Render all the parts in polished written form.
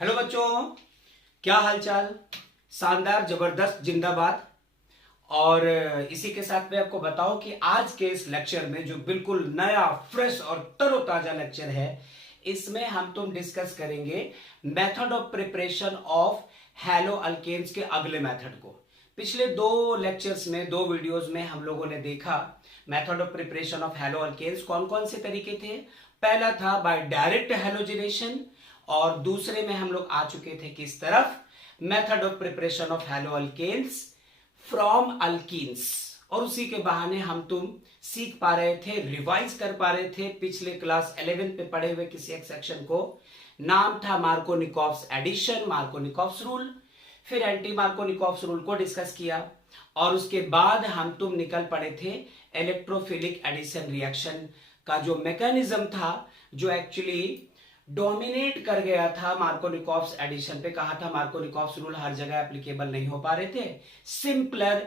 Hello बच्चों, क्या हालचाल। शानदार, जबरदस्त, जिंदाबाद। और इसी के साथ मैं आपको बताऊं कि आज के इस लेक्चर में जो बिल्कुल नया, फ्रेश और तरोताजा लेक्चर है, इसमें हम तुम डिस्कस करेंगे method of preparation of halo alkanes के अगले मेथड को। पिछले दो लेक्चर्स में, दो वीडियोस में हम लोगों ने देखा method of preparation of halo alkanes कौन कौन से तरीके थे। पहला था बाय डायरेक्ट हैलोजिनेशन, और दूसरे में हम लोग आ चुके थे किस तरफ, method of preparation of halo alkanes from alkenes. और उसी के बहाने हम तुम सीख पा रहे थे, रिवाइज कर पा रहे थे पिछले क्लास 11 पे पढ़े हुए किसी एक सेक्शन को। नाम था मार्कोनिकॉव्स एडिशन, मार्कोनिकॉव्स रूल। फिर एंटी मार्कोनिकॉव्स रूल को डिस्कस किया, और उसके बाद हम तुम निकल पड़े थे इलेक्ट्रोफिलिक एडिशन रिएक्शन का जो मैकेनिज्म था, जो एक्चुअली डोमिनेट कर गया था मार्कोनिकॉव्स एडिशन पे। कहा था मार्कोनिकॉव्स रूल हर जगह एप्लीकेबल नहीं हो पा रहे थे। सिंपलर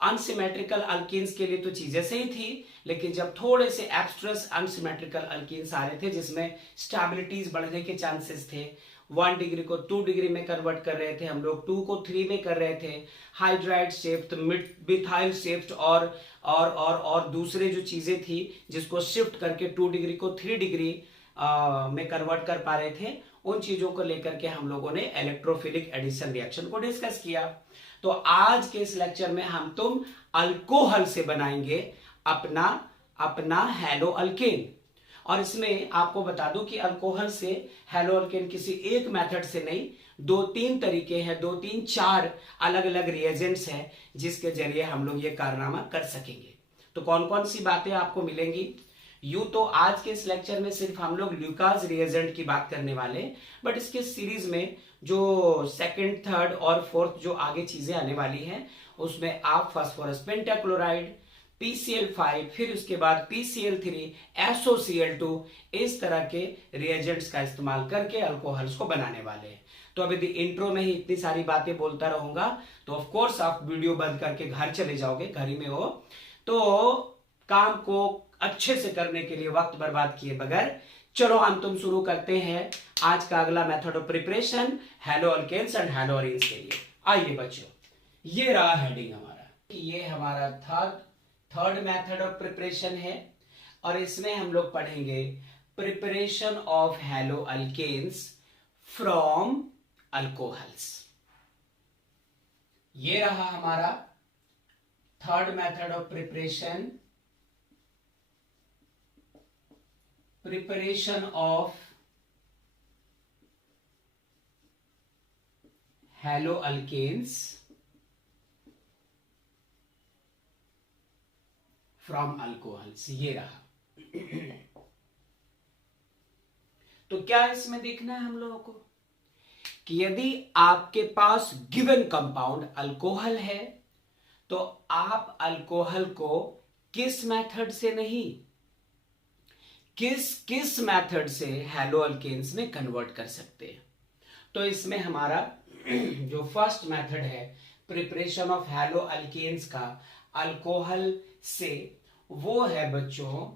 अनसिमेट्रिकल अल्कीन्स के लिए तो चीजें सही थी, लेकिन जब थोड़े से एब्स्ट्रस अनसिमेट्रिकल अल्कीन्स आ रहे थे जिसमें स्टेबिलिटीज बढ़ने के चांसेस थे, 1 डिग्री को 2 डिग्री में कन्वर्ट कर रहे थे हम लोग, 2 को 3 में कर रहे थे, हाइड्राइड शिफ्ट, मिथाइल शिफ्ट और दूसरे जो चीजें थी जिसको शिफ्ट करके 2 डिग्री को 3 डिग्री में कन्वर्ट कर पा रहे थे, उन चीजों को लेकर के हम लोगों ने इलेक्ट्रोफिलिक एडिशन रिएक्शन को डिस्कस किया। तो आज के इस लेक्चर में हम तुम अल्कोहल से बनाएंगे अपना अपना हैलो अल्केन। और इसमें आपको बता दूं कि अल्कोहल से हैलो अल्केन किसी एक मेथड से नहीं, 2-3 तरीके हैं, 2-3-4 अलग अलग रिएजेंट्स हैं जिसके जरिए हम लोग ये कारनामा कर सकेंगे। तो कौन कौन सी बातें आपको मिलेंगी? यूं तो आज के इस लेक्चर में सिर्फ हम लोग ल्यूकास रिएजेंट की बात करने वाले, बट इसके सीरीज में जो सेकंड, थर्ड और फोर्थ जो आगे चीजें आने वाली हैं, उसमें आप फास्फोरस पेंटाक्लोराइड, PCl5, फिर उसके बाद PCl3, SOCl2, इस तरह के रिएजेंट्स का इस्तेमाल करके अल्कोहल्स को बनाने वाले हैं। तो अभी इंट्रो में ही इतनी सारी बातें बोलता रहूंगा, तो ऑफ कोर्स आप वीडियो बंद करके घर चले जाओगे, घर ही में हो, तो काम को अच्छे से करने के लिए वक्त बर्बाद किए बगैर चलो हम तुम शुरू करते हैं आज का अगला method of preparation halo alkanes and halo arenes के लिए। आइए बच्चों, ये रहा हेडिंग हमारा, ये हमारा थर्ड मेथड ऑफ प्रिपरेशन है, और इसमें हम लोग पढ़ेंगे preparation of halo alkanes from alcohols. ये रहा हमारा third method of preparation, preparation of halo alkanes from alcohols. ये रहा। तो क्या इसमें देखना है हम लोगों को कि यदि आपके पास गिवन कंपाउंड अल्कोहल है, तो आप अल्कोहल को किस मेथड से नहीं, किस किस मेथड से हैलो अल्केन्स में कन्वर्ट कर सकते हैं। तो इसमें हमारा जो फर्स्ट मेथड है प्रिपरेशन ऑफ हैलो अल्केन्स का अल्कोहल से, वो है बच्चों,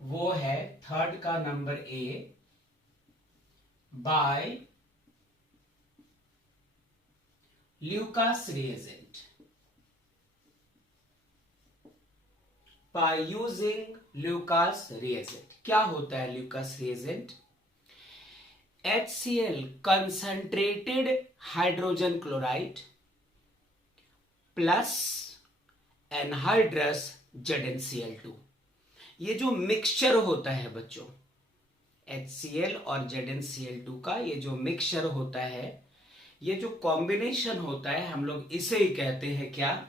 वो है थर्ड का number A, by Lucas reagent, by using Lucas reagent. क्या होता है Lucas reagent? HCl concentrated hydrogen chloride plus anhydrous ZnCl2। ये जो मिक्सचर होता है बच्चों, HCl और ZnCl2 का ये जो मिक्सचर होता है, ये जो कॉम्बिनेशन होता है, हम लोग इसे ही कहते हैं क्या?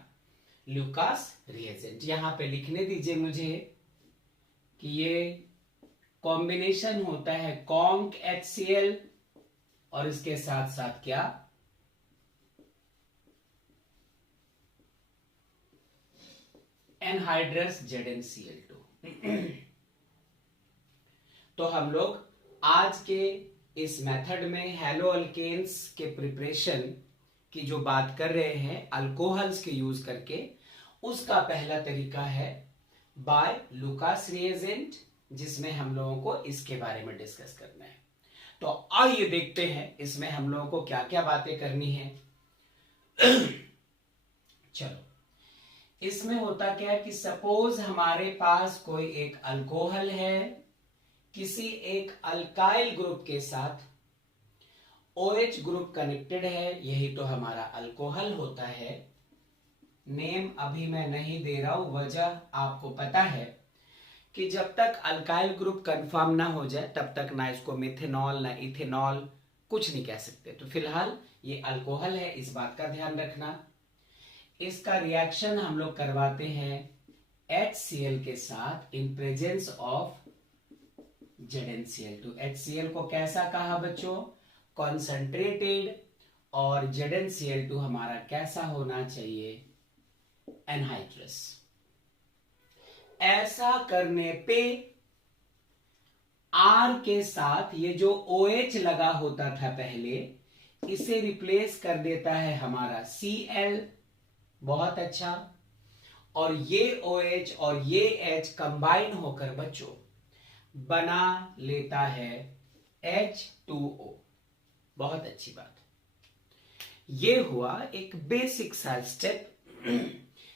Lucas reagent. यहां पे लिखने दीजिए मुझे कि ये कॉम्बिनेशन होता है कॉन्क HCl और इसके साथ साथ क्या? Anhydrous ZnCl2। तो हम लोग आज के इस मेथड में हैलो अल्केन्स के प्रिपरेशन की जो बात कर रहे हैं अल्कोहल्स के यूज करके, उसका पहला तरीका है बाय लुकास रिएजेंट, जिसमें हम लोगों को इसके बारे में डिस्कस करना है। तो आइए देखते हैं इसमें हम लोगों को क्या क्या बातें करनी है। चलो, इसमें होता क्या है कि सपोज हमारे पास कोई एक अल्कोहल है, किसी एक अल्काइल ग्रुप के साथ OH ग्रुप कनेक्टेड है, यही तो हमारा अल्कोहल होता है। नेम अभी मैं नहीं दे रहा हूं, वजह आपको पता है कि जब तक अल्काइल ग्रुप कंफर्म ना हो जाए तब तक ना इसको मिथेनॉल ना इथेनॉल कुछ नहीं कह सकते। तो फिलहाल ये अल्कोहल है, इस बात का ध्यान रखना। इसका रिएक्शन हम लोग करवाते हैं HCl के साथ इन प्रेजेंस ऑफ ZnCl। तो HCl को कैसा कहा बच्चों? कॉन्सेंट्रेटेड। और ZnCl2 हमारा कैसा होना चाहिए? एनहाइड्रस। ऐसा करने पे R के साथ ये जो OH लगा होता था पहले, इसे रिप्लेस कर देता है हमारा Cl। बहुत अच्छा। और ये OH और ये H कंबाइन होकर बच्चों बना लेता है H2O। बहुत अच्छी बात। ये हुआ एक बेसिक सा स्टेप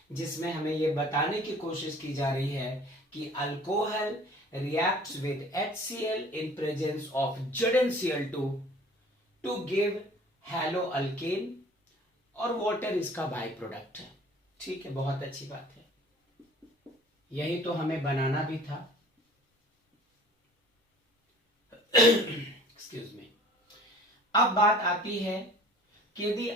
जिसमें हमें ये बताने की कोशिश की जा रही है कि alcohol reacts with HCl in presence of ZnCl2 to give haloalkane और वाटर इसका बाय प्रोडक्ट है। ठीक है, बहुत अच्छी बात है, यही तो हमें बनाना भी था। Excuse me. अब बात आती है कि यदि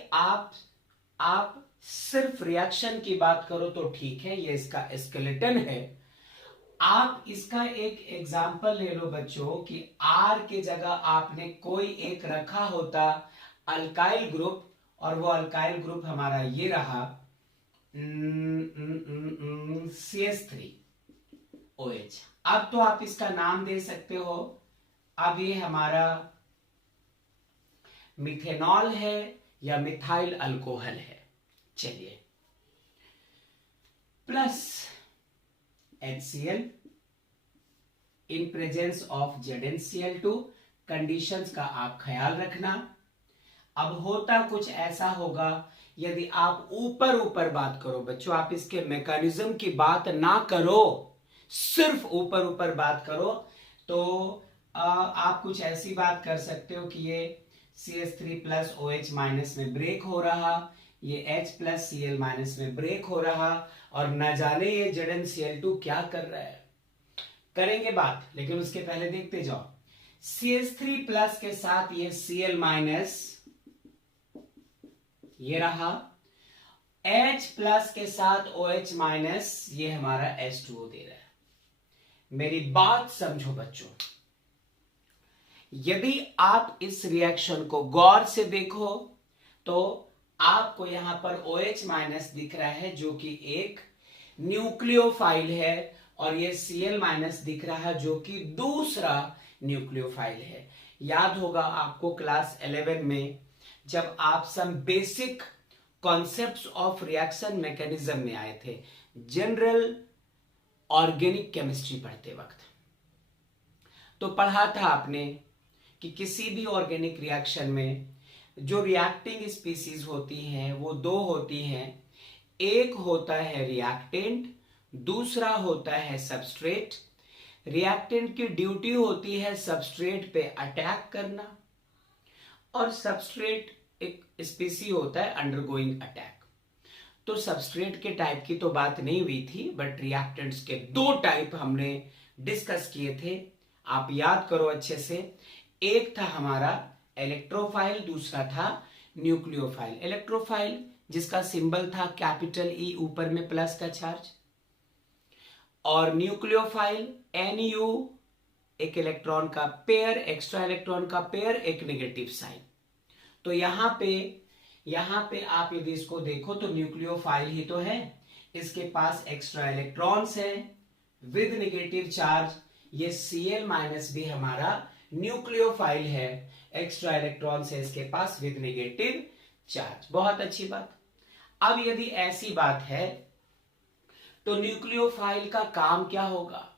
आप सिर्फ रिएक्शन की बात करो तो ठीक है, ये इसका स्केलेटन है। आप इसका एक एग्जाम्पल ले लो बच्चों कि R के जगह आपने कोई एक रखा होता अल्काइल ग्रुप, और वो अल्काइल ग्रुप हमारा ये रहा CH3OH। अब तो आप इसका नाम दे सकते हो, अब ये हमारा मिथेनॉल है या मिथाइल अल्कोहल है। चलिए, plus HCl in presence of ZnCl2। Conditions का आप ख्याल रखना। अब होता कुछ ऐसा होगा, यदि आप ऊपर ऊपर बात करो बच्चों, आप इसके मैकेनिज्म की बात ना करो, सिर्फ ऊपर ऊपर बात करो, तो आप कुछ ऐसी बात कर सकते हो कि ये CH3 प्लस OH माइनस में ब्रेक हो रहा, ये H प्लस Cl माइनस में ब्रेक हो रहा, और न जाने ये ZnCl2 क्या कर रहा है। करेंगे बात, लेकिन उसके पहले देखते जाओ। CH3 प्लस के साथ ये Cl माइनस ये रहा, H प्लस के साथ OH माइनस ये हमारा H2O दे रहा है। मेरी बात समझो बच्चों, यदि आप इस रिएक्शन को गौर से देखो तो आपको यहां पर OH माइनस दिख रहा है जो कि एक न्यूक्लियोफाइल है, और ये Cl माइनस दिख रहा है जो कि दूसरा न्यूक्लियोफाइल है। याद होगा आपको क्लास 11 में जब आप some basic concepts of reaction mechanism में आए थे, जनरल ऑर्गेनिक केमिस्ट्री पढ़ते वक्त, तो पढ़ा था आपने कि किसी भी ऑर्गेनिक रिएक्शन में जो रिएक्टिंग स्पीसीज होती हैं वो दो होती हैं। एक होता है रिएक्टेंट, दूसरा होता है सबस्ट्रेट। रिएक्टेंट की ड्यूटी होती है सबस्ट्रेट पे अटैक करना, और सबस्ट्रेट एक स्पीसी होता है अंडरगोइंग अटैक। तो सबस्ट्रेट के टाइप की तो बात नहीं हुई थी, बट रिएक्टेंट्स के दो टाइप हमने डिस्कस किए थे, आप याद करो अच्छे से। एक था हमारा इलेक्ट्रोफाइल, दूसरा था न्यूक्लियोफाइल। इलेक्ट्रोफाइल जिसका सिंबल था कैपिटल E, ऊपर में प्लस का चार्ज, और न्यूक्लियोफाइल NU, एक इलेक्ट्रॉन का पेयर, एक्स्ट्रा इलेक्ट्रॉन का पेयर, एक नेगेटिव साइन। तो यहां पे आप यदि इसको देखो तो न्यूक्लियोफाइल ही तो है, इसके पास एक्स्ट्रा इलेक्ट्रॉन्स है विद नेगेटिव चार्ज। ये Cl माइनस भी हमारा न्यूक्लियोफाइल है, एक्स्ट्रा इलेक्ट्रॉन्स है इसके पास विद नेगेटिव चार्ज। बहुत अच्छी बात। अब यदि ऐसी बात है तो न्यूक्लियोफाइल का काम क्या होगा?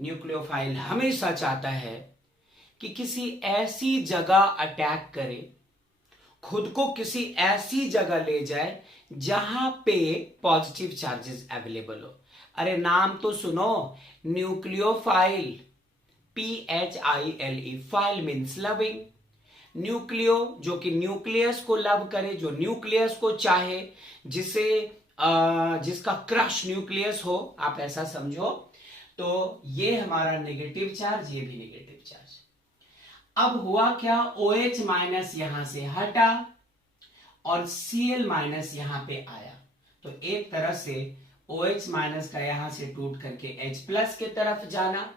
न्यूक्लियोफाइल हमेशा चाहता है कि किसी ऐसी जगह अटैक करे, खुद को किसी ऐसी जगह ले जाए जहां पे पॉजिटिव चार्जेस अवेलेबल हो। अरे नाम तो सुनो, nucleophile, PHILE, file means loving. Nucleo जो कि न्यूक्लियस को लव करे, जो न्यूक्लियस को चाहे, जिसे जिसका क्रश न्यूक्लियस हो, आप ऐसा समझो। तो ये हमारा नेगेटिव चार्ज, ये भी नेगेटिव चार्ज। अब हुआ क्या, OH माइनस यहां से हटा और Cl माइनस यहां पे आया, तो एक तरह से OH माइनस का यहां से टूट करके H प्लस की तरफ जाना,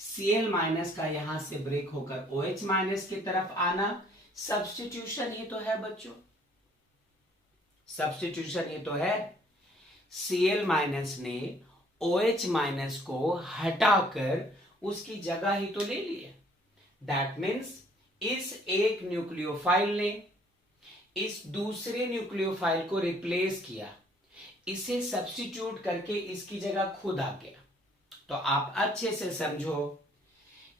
Cl माइनस का यहां से ब्रेक होकर OH माइनस की तरफ आना। सब्स्टिट्यूशन ही तो है बच्चों, सब्स्टिट्यूशन ही तो है। Cl माइनस ने OH माइनस को हटाकर उसकी जगह ही तो ले ली है। दैट मीन्स इस एक न्यूक्लियोफाइल ने इस दूसरे न्यूक्लियोफाइल को रिप्लेस किया, इसे सब्स्टिट्यूट करके इसकी जगह खुद आ गया। तो आप अच्छे से समझो,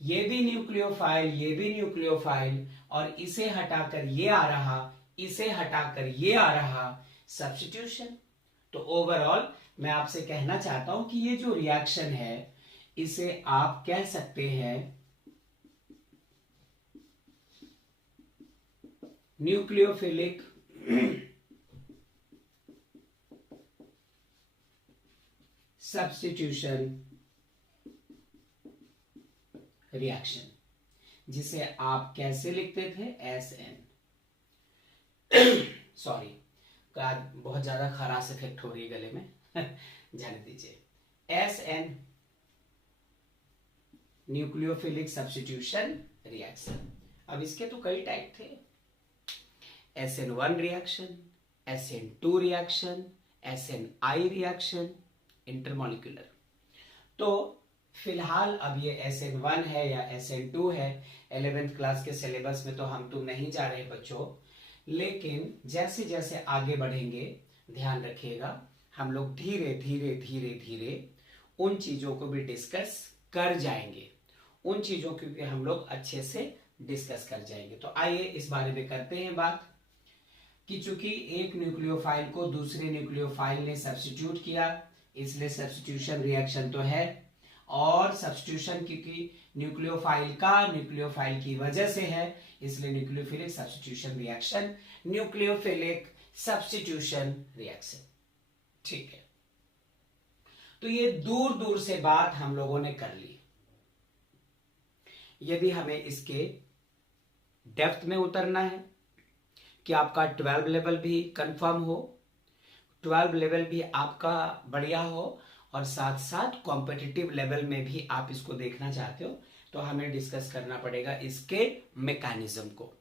ये भी न्यूक्लियोफाइल, ये भी न्यूक्लियोफाइल, और इसे हटाकर ये आ रहा, इसे हटाकर ये आ रहा, सब्स्टिट्यूशन। तो ओवरऑल मैं आपसे कहना चाहता हूं कि ये जो रिएक्शन है इसे आप कह सकते हैं न्यूक्लियोफिलिक सब्स्टिट्यूशन रिएक्शन, जिसे आप कैसे लिखते थे, SN। सॉरी, बहुत ज्यादा खराश इफेक्ट हो रही है गले में, जाने दीजिए। SN nucleophilic substitution reaction. अब इसके तो कई टाइप थे, SN1 reaction, SN2 reaction, SNI reaction, intermolecular. तो फिलहाल अब ये SN1 है या SN2 है, 11th क्लास के सिलेबस में तो हम तुम नहीं जा रहे बच्चों, लेकिन जैसे जैसे आगे बढ़ेंगे ध्यान रखिएगा, हम लोग धीरे धीरे धीरे धीरे उन चीजों को भी डिस्कस कर जाएंगे, उन चीजों को भी हम लोग अच्छे से डिस्कस कर जाएंगे। तो आइए इस बारे में करते हैं बात कि चूंकि एक न्यूक्लियोफाइल को दूसरे न्यूक्लियोफाइल ने सब्स्टिट्यूट किया, इसलिए सब्स्टिट्यूशन रिएक्शन तो है, और सब्स्टिट्यूशन क्योंकि न्यूक्लियोफाइल की वजह से है, इसलिए nucleophilic substitution reaction, nucleophilic substitution reaction. ठीक है, तो ये दूर दूर से बात हम लोगों ने कर ली। यदि हमें इसके डेप्थ में उतरना है कि आपका 12 लेवल भी कंफर्म हो, 12 लेवल भी आपका बढ़िया हो, और साथ साथ कॉम्पिटिटिव लेवल में भी आप इसको देखना चाहते हो, तो हमें डिस्कस करना पड़ेगा इसके मैकेनिज्म को।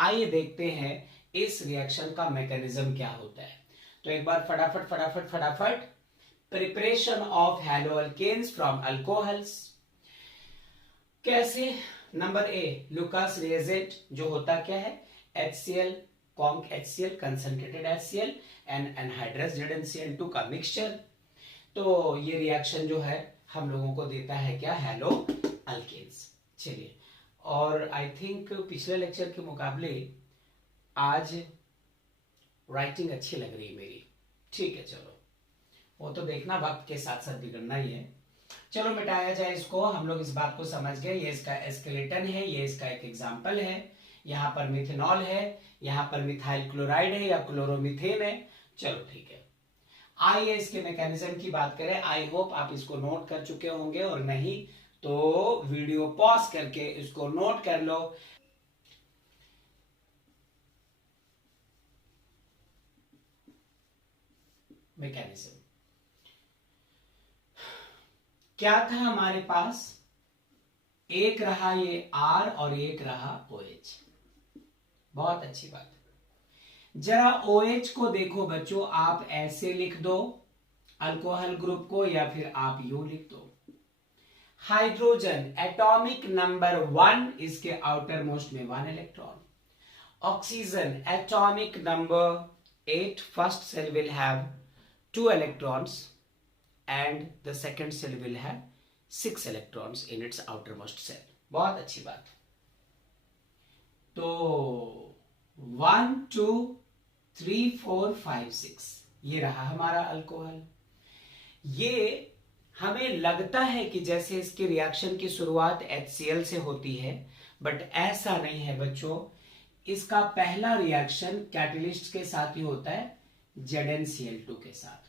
आइए देखते हैं इस रिएक्शन का मैकेनिज्म क्या होता है। तो एक बार फटाफट फटाफट फटाफट, प्रिपरेशन ऑफ हैलोअल्केन्स फ्रॉम अल्कोहल्स। कैसे? नंबर ए, लुकास रिएजेंट जो होता क्या है, HCl, conc HCl, concentrated HCl and anhydrous ZnCl2 का मिक्सचर। तो ये रिएक्शन जो है हम लोगों को देता है क्या, हैलो अल्केन्स। चलिए, और आई थिंक पिछले लेक्चर के मुकाबले आज राइटिंग अच्छी लग रही है मेरी। ठीक है, चलो वो तो देखना वक्त के साथ साथ बिगड़ना ही है। चलो मिटाया जाए इसको, हम लोग इस बात को समझ गए, ये इसका एस्केलेटन है, ये इसका एक एग्जाम्पल है, यहाँ पर मिथेनॉल है, यहाँ पर मिथाइल क्लोराइड है या क्लोरोमीथेन है। चलो ठीक है, आइए इसके मैकेनिज्म की बात करें। आई होप आप इसको नोट कर चुके होंगे, और नहीं तो वीडियो पॉज करके इसको नोट कर लो। मैकेनिज्म क्या था हमारे पास, एक रहा ये R और एक रहा OH। बहुत अच्छी बात। जरा OH को देखो बच्चों, आप ऐसे लिख दो अल्कोहल ग्रुप को, या फिर आप यूं लिख दो। हाइड्रोजन एटॉमिक नंबर 1, इसके आउटर मोस्ट में 1 electron. Oxygen atomic number 8, first shell will have 2 electrons and the second cell will have 6 electrons in its outermost cell। बहुत अच्छी बात। तो 1 2 3 4 5 6 ये रहा हमारा अल्कोहल। ये हमें लगता है कि जैसे इसके रिएक्शन की शुरुआत HCl से होती है, बट ऐसा नहीं है बच्चों। इसका पहला रिएक्शन कैटलिस्ट के साथ ही होता है, ZnCl2 के साथ।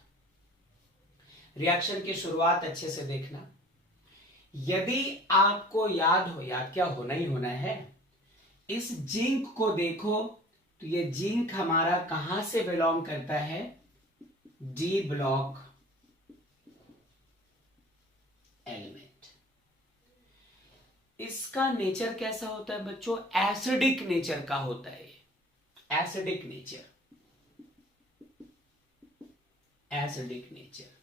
रिएक्शन की शुरुआत अच्छे से देखना। यदि आपको याद हो, याद क्या होना ही होना है, इस जिंक को देखो तो ये जिंक हमारा कहां से बिलोंग करता है, डी ब्लॉक एलिमेंट। इसका नेचर कैसा होता है बच्चों, एसिडिक नेचर का होता है। Acidic nature, acidic nature.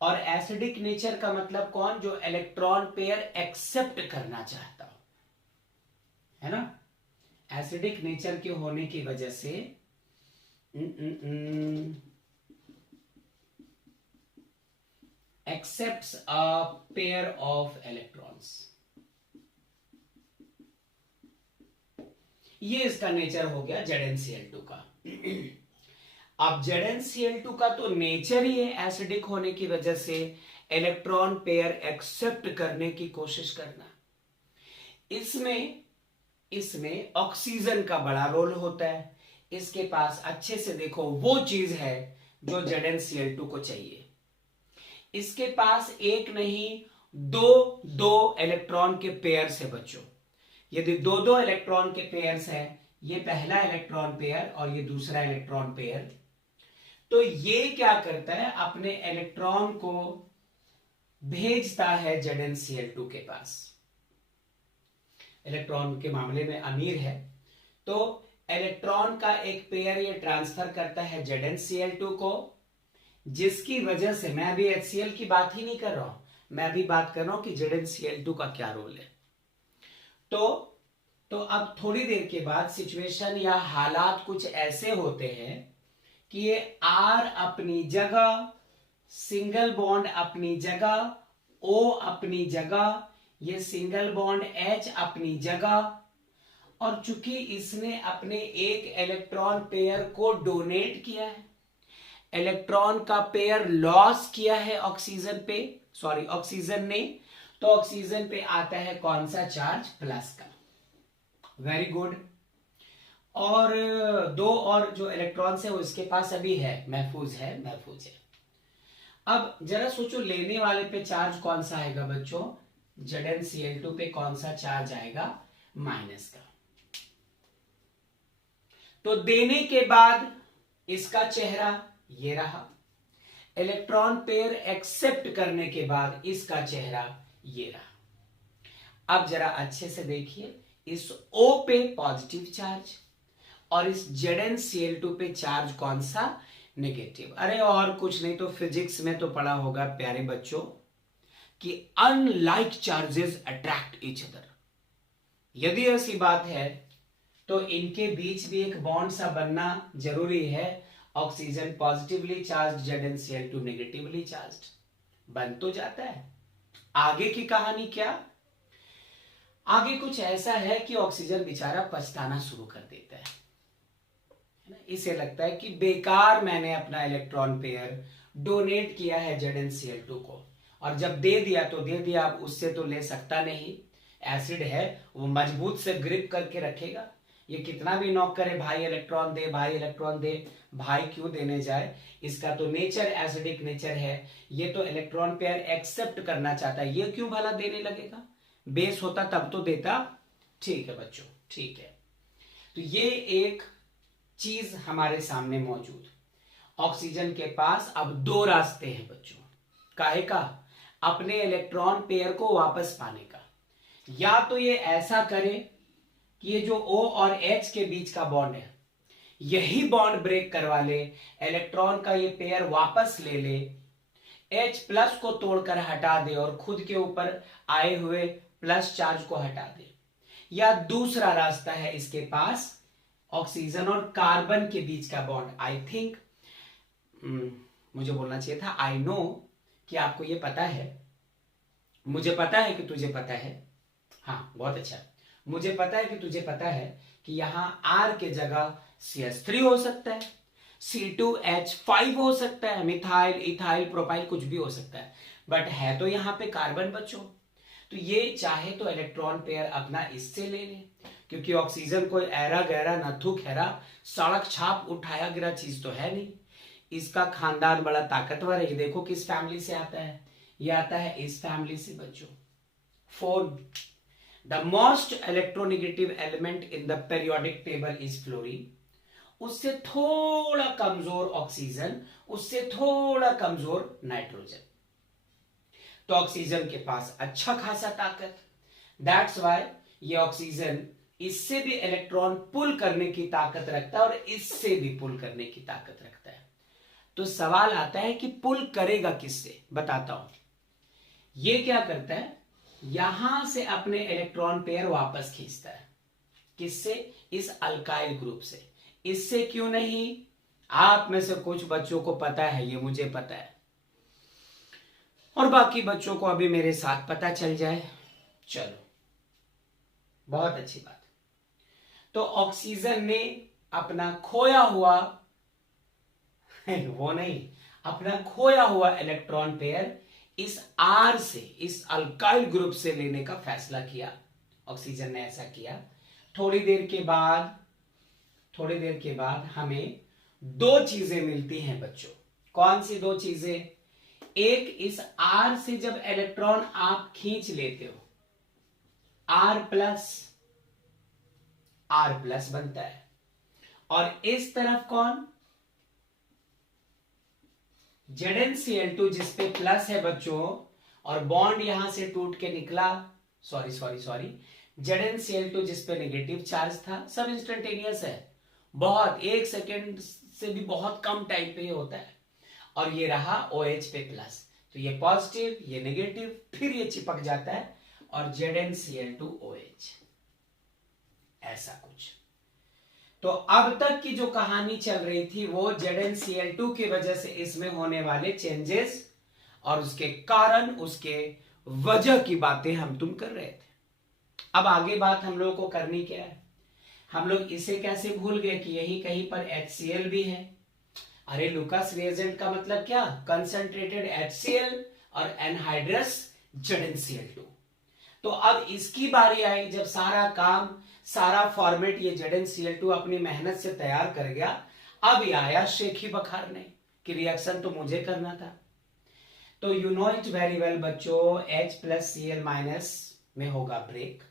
और एसिडिक नेचर का मतलब कौन, जो इलेक्ट्रॉन पेयर एक्सेप्ट करना चाहता हो, है ना। एसिडिक नेचर के होने की वजह से accepts a pair of electrons। ये इसका नेचर हो गया ZnCl2 का। अब ZnCl2 का तो नेचर ही है एसिडिक होने की वजह से इलेक्ट्रॉन पेयर एक्सेप्ट करने की कोशिश करना। इसमें ऑक्सीजन का बड़ा रोल होता है। इसके पास अच्छे से देखो वो चीज है जो ZnCl2 को चाहिए। इसके पास एक नहीं दो इलेक्ट्रॉन के पेयर्स है बच्चों। यदि दो इलेक्ट्रॉन के पेयर्स है, ये पहला इलेक्ट्रॉन पेयर और ये दूसरा इलेक्ट्रॉन पेयर, तो ये क्या करता है, अपने इलेक्ट्रॉन को भेजता है ZnCl2 के पास। इलेक्ट्रॉन के मामले में अमीर है, तो इलेक्ट्रॉन का एक पेयर ये ट्रांसफर करता है ZnCl2 को, जिसकी वजह से मैं अभी HCl की बात ही नहीं कर रहा हूं, मैं अभी बात कर रहा हूं कि ZnCl2 का क्या रोल है। तो अब थोड़ी देर के बाद सिचुएशन या हालात कुछ ऐसे होते हैं कि ये R अपनी जगह, सिंगल बॉन्ड अपनी जगह, O अपनी जगह, ये सिंगल बॉन्ड H अपनी जगह, और चूंकि इसने अपने एक इलेक्ट्रॉन पेयर को डोनेट किया है, इलेक्ट्रॉन का पेयर लॉस किया है ऑक्सीजन ने, तो ऑक्सीजन पे आता है कौन सा चार्ज, प्लस का। Very good. और दो और जो इलेक्ट्रॉन्स है वो इसके पास अभी है, महफूज है। अब जरा सोचो, लेने वाले पे चार्ज कौन सा आएगा बच्चों, ZnCl2 पे कौन सा चार्ज आएगा, माइनस का। तो देने के बाद इसका चेहरा ये रहा, इलेक्ट्रॉन पेयर एक्सेप्ट करने के बाद इसका चेहरा ये रहा। अब जरा अच्छे से देखिए, इस O पे पॉजिटिव चार्ज और इस ZnCl2 पे चार्ज कौन सा, नेगेटिव। अरे और कुछ नहीं तो फिजिक्स में तो पढ़ा होगा प्यारे बच्चों कि unlike charges attract each other. यदि ऐसी बात है तो इनके बीच भी एक बॉन्ड सा बनना जरूरी है। Oxygen positively charge, ZnCl2 negatively charge, बन तो जाता है। आगे की कहानी क्या, आगे कुछ ऐसा है कि ऑक्सीजन बेचारा पछताना शुरू कर देता है ना। इसे लगता है कि बेकार मैंने अपना इलेक्ट्रॉन पेयर डोनेट किया है ZnCl2 को, और जब दे दिया तो दे दिया, अब उससे तो ले सकता नहीं, एसिड है, वो मजबूत से ग्रिप करके रखेगा। ये कितना भी नॉक करे, भाई इलेक्ट्रॉन दे, भाई इलेक्ट्रॉन दे, भाई क्यों देने जाए, इसका तो नेचर एसिडिक नेचर है। ये तो इलेक्ट्रॉन पेयर एक्सेप्ट करना चाहता है, ये क्यों भला देने लगेगा, बेस होता तब तो देता। ठीक है बच्चों, ठीक है। तो ये एक चीज हमारे सामने मौजूद। ऑक्सीजन के पास अब दो रास्ते हैं बच्चों, काहे का, अपने इलेक्ट्रॉन पेयर को वापस पाने का। या तो ये ऐसा करे कि ये जो O और H के बीच का बॉन्ड है, यही बॉन्ड ब्रेक करवा ले, इलेक्ट्रॉन का ये पेयर वापस ले ले, H प्लस को तोड़कर हटा दे और खुद के ऊपर आए हुए प्लस चार्ज को हटा दे। या दूसरा रास्ता है इसके पास, ऑक्सीजन और कार्बन के बीच का बॉन्ड। आई थिंक मुझे बोलना चाहिए था आई नो कि आपको ये पता है, मुझे पता है कि तुझे पता है। हाँ बहुत अच्छा, मुझे पता है कि तुझे पता है कि यहां R के जगह CH3 हो सकता है, C2H5 हो सकता है, मिथाइल, इथाइल, प्रोपाइल कुछ भी हो सकता है, बट है तो यहां पे कार्बन बच्चों। तो ये चाहे तो इलेक्ट्रॉन पेयर अपना इससे ले ले, क्योंकि ऑक्सीजन कोई ऐरा गहरा नथु खैरा सड़क छाप उठाया गिरा चीज तो है नहीं। इसका खानदान बड़ा ताकतवर है। ये देखो किस फैमिली से आता है, ये आता है इस फैमिली से बच्चों। 4 the most electronegative element in the periodic table is fluorine. उससे थोड़ा कमजोर ऑक्सीजन, उससे थोड़ा कमजोर नाइट्रोजन। तो ऑक्सीजन के पास अच्छा खासा ताकत, दैट्स वाई ये ऑक्सीजन इससे भी इलेक्ट्रॉन पुल करने की ताकत रखता है और इससे भी पुल करने की ताकत रखता है। तो सवाल आता है कि पुल करेगा किससे, बताता हूं। ये क्या करता है, यहां से अपने इलेक्ट्रॉन पेयर वापस खींचता है, किससे, इस अल्काइल ग्रुप से। इससे क्यों नहीं, आप में से कुछ बच्चों को पता है, ये मुझे पता है, और बाकी बच्चों को अभी मेरे साथ पता चल जाए। चलो, बहुत अच्छी बात। तो ऑक्सीजन ने अपना खोया हुआ वो नहीं, अपना खोया हुआ इलेक्ट्रॉन पेयर इस R से, इस अल्काइल ग्रुप से लेने का फैसला किया। ऑक्सीजन ने ऐसा किया। थोड़ी देर के बाद हमें 2 चीजें मिलती हैं बच्चों। कौन सी 2 चीजें, एक, इस R से जब इलेक्ट्रॉन आप खींच लेते हो, R प्लस बनता है, और इस तरफ कौन, ZnCl2 जिसपे प्लस है बच्चों, और बॉन्ड यहां से टूट के निकला, सॉरी, ZnCl2 जिसपे नेगेटिव चार्ज था। सब इंस्टेंटेनियस है, बहुत 1 सेकेंड से भी बहुत कम टाइम पे ये होता है। और ये रहा OH पे प्लस, तो ये पॉजिटिव, ये नेगेटिव, फिर ये चिपक जाता है और ZnCl2OH, ऐसा कुछ। तो अब तक की जो कहानी चल रही थी वो ZnCl2 की वजह से इसमें होने वाले चेंजेस और उसके कारण, उसके वजह की बातें हम तुम कर रहे थे। अब आगे बात हम लोगों को करनी क्या है, हम लोग इसे कैसे भूल गए कि यही कहीं पर HCl भी है। अरे लुकास रिएजेंट का मतलब क्या, कंसंट्रेटेड HCl और एनहाइड्रस ZnCl2। तो अब इसकी बारी आई जब सारा काम, सारा फॉर्मेट ये ZnCl2 अपनी मेहनत से तैयार कर गया। अब ये आया शेखी बखारने कि रिएक्शन तो मुझे करना था। तो you know it very well बच्चों, H+Cl- में होगा ब्रेक।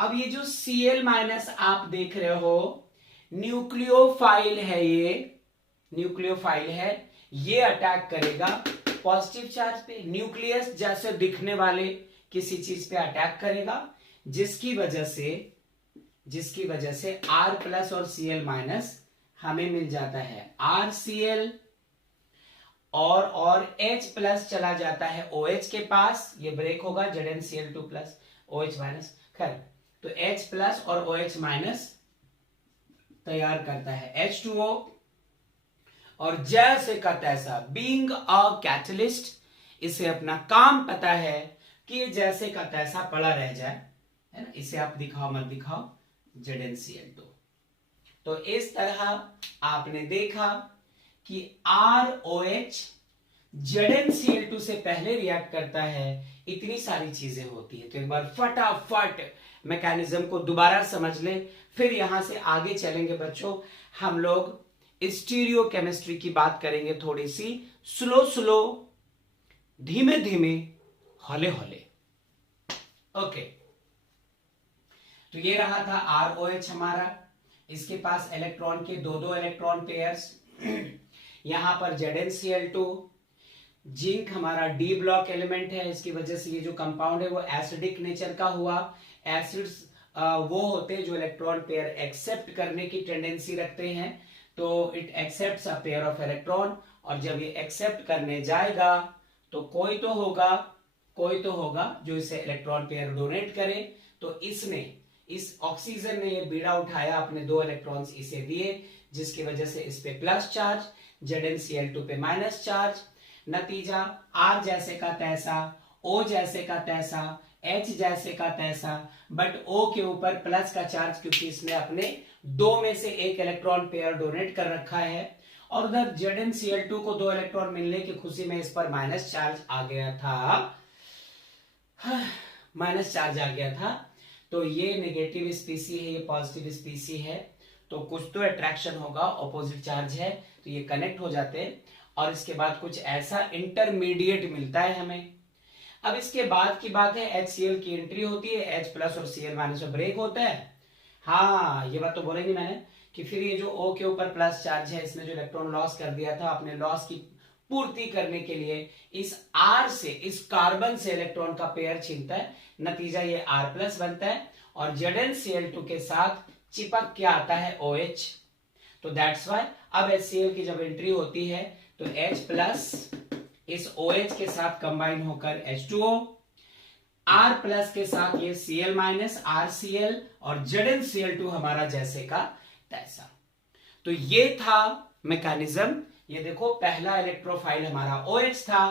अब ये जो Cl- आप देख रहे हो, न्यूक्लियोफाइल है, ये न्यूक्लियोफाइल है, ये अटैक करेगा पॉजिटिव चार्ज पे, न्यूक्लियस जैसे दिखने वाले किसी चीज पे अटैक करेगा, जिसकी वजह से R+ और Cl- हमें मिल जाता है RCl, और H+ चला जाता है OH के पास, ये ब्रेक होगा ZnCl2+ OH-, खैर, तो H+ और OH- तैयार करता है H2O, और जैसे का तैसा, बीइंग अ कैटलिस्ट, इसे अपना काम पता है कि ये जैसे का तैसा पड़ा रह जाए, है ना, इसे आप दिखाओ मत दिखाओ, ZnCl2। तो इस तरह आपने देखा कि ROH ZnCl2 से पहले रिएक्ट करता है, इतनी सारी चीजें होती है। तो एक बार फटाफट मैकेनिज्म को दोबारा समझ ले, फिर यहां से आगे चलेंगे बच्चों। हम लोग स्टीरियो केमिस्ट्री की बात करेंगे, थोड़ी सी स्लो, धीमे धीमे, हौले हौले। ओके, तो ये रहा था ROH हमारा, इसके पास इलेक्ट्रॉन के 2 इलेक्ट्रॉन पेयर्स। यहां पर ZnCl2, जिंक हमारा D ब्लॉक एलिमेंट है, इसकी वजह से ये जो कंपाउंड है वो एसिडिक नेचर का हुआ। एसिड्स वो होते हैं जो इलेक्ट्रॉन पेयर एक्सेप्ट करने की टेंडेंसी रखते हैं, तो it accepts a pair of electron, और जब ये एक्सेप्ट करने जाएगा तो कोई तो होगा जो इसे इलेक्ट्रॉन पेयर डोनेट करे। तो इस ऑक्सीजन ने ये बीड़ा उठाया, अपने 2 इलेक्ट्रॉन्स इसे दिए, जिसकी वजह से इस पे प्लस चार्ज, ZnCl2 पे माइनस चार्ज। नतीजा R जैसे का तैसा, O जैसे का तैसा, H जैसे का तैसा, बट O के ऊपर प्लस का चार्ज, क्योंकि इसने अपने दो में से एक इलेक्ट्रॉन पेयर डोनेट कर रखा है, और उधर ZnCl2 को दो इलेक्ट्रॉन मिलने की खुशी में इस पर माइनस चार्ज आ गया था, माइनस चार्ज आ गया था। तो ये नेगेटिव स्पीसी है, ये पॉजिटिव स्पीसी है, तो कुछ तो अट्रैक्शन होगा, ऑपोजिट चार्ज है, तो ये कनेक्ट हो जाते हैं और इसके बाद कुछ ऐसा इंटरमीडिएट मिलता है हमें। अब इसके बाद की बात है, HCl की एंट्री होती है, H प्लस और Cl माइनस में ब्रेक होता है। हाँ, ये बात तो बोलेंगे मैंने कि फिर ये जो O के ऊपर प्लस चार्ज है, इसने जो इलेक्ट्रॉन लॉस कर दिया था, अपने लॉस की पूर्ति करने के लिए इस R से, इस कार्बन से इलेक्ट्रॉन का पेयर छीनता है, नतीजा ये R प्लस बनता है, और ZnCl2 के साथ चिपक क्या आता है, OH। तो दैट्स वाई अब HCl की जब एंट्री होती है तो H प्लस इस OH के साथ कंबाइन होकर H2O, R प्लस के साथ ये Cl माइनस RCl, और ZnCl2 हमारा जैसे का तैसा। तो ये था मैकेनिज्म। ये देखो, पहला इलेक्ट्रोफाइल हमारा OH था,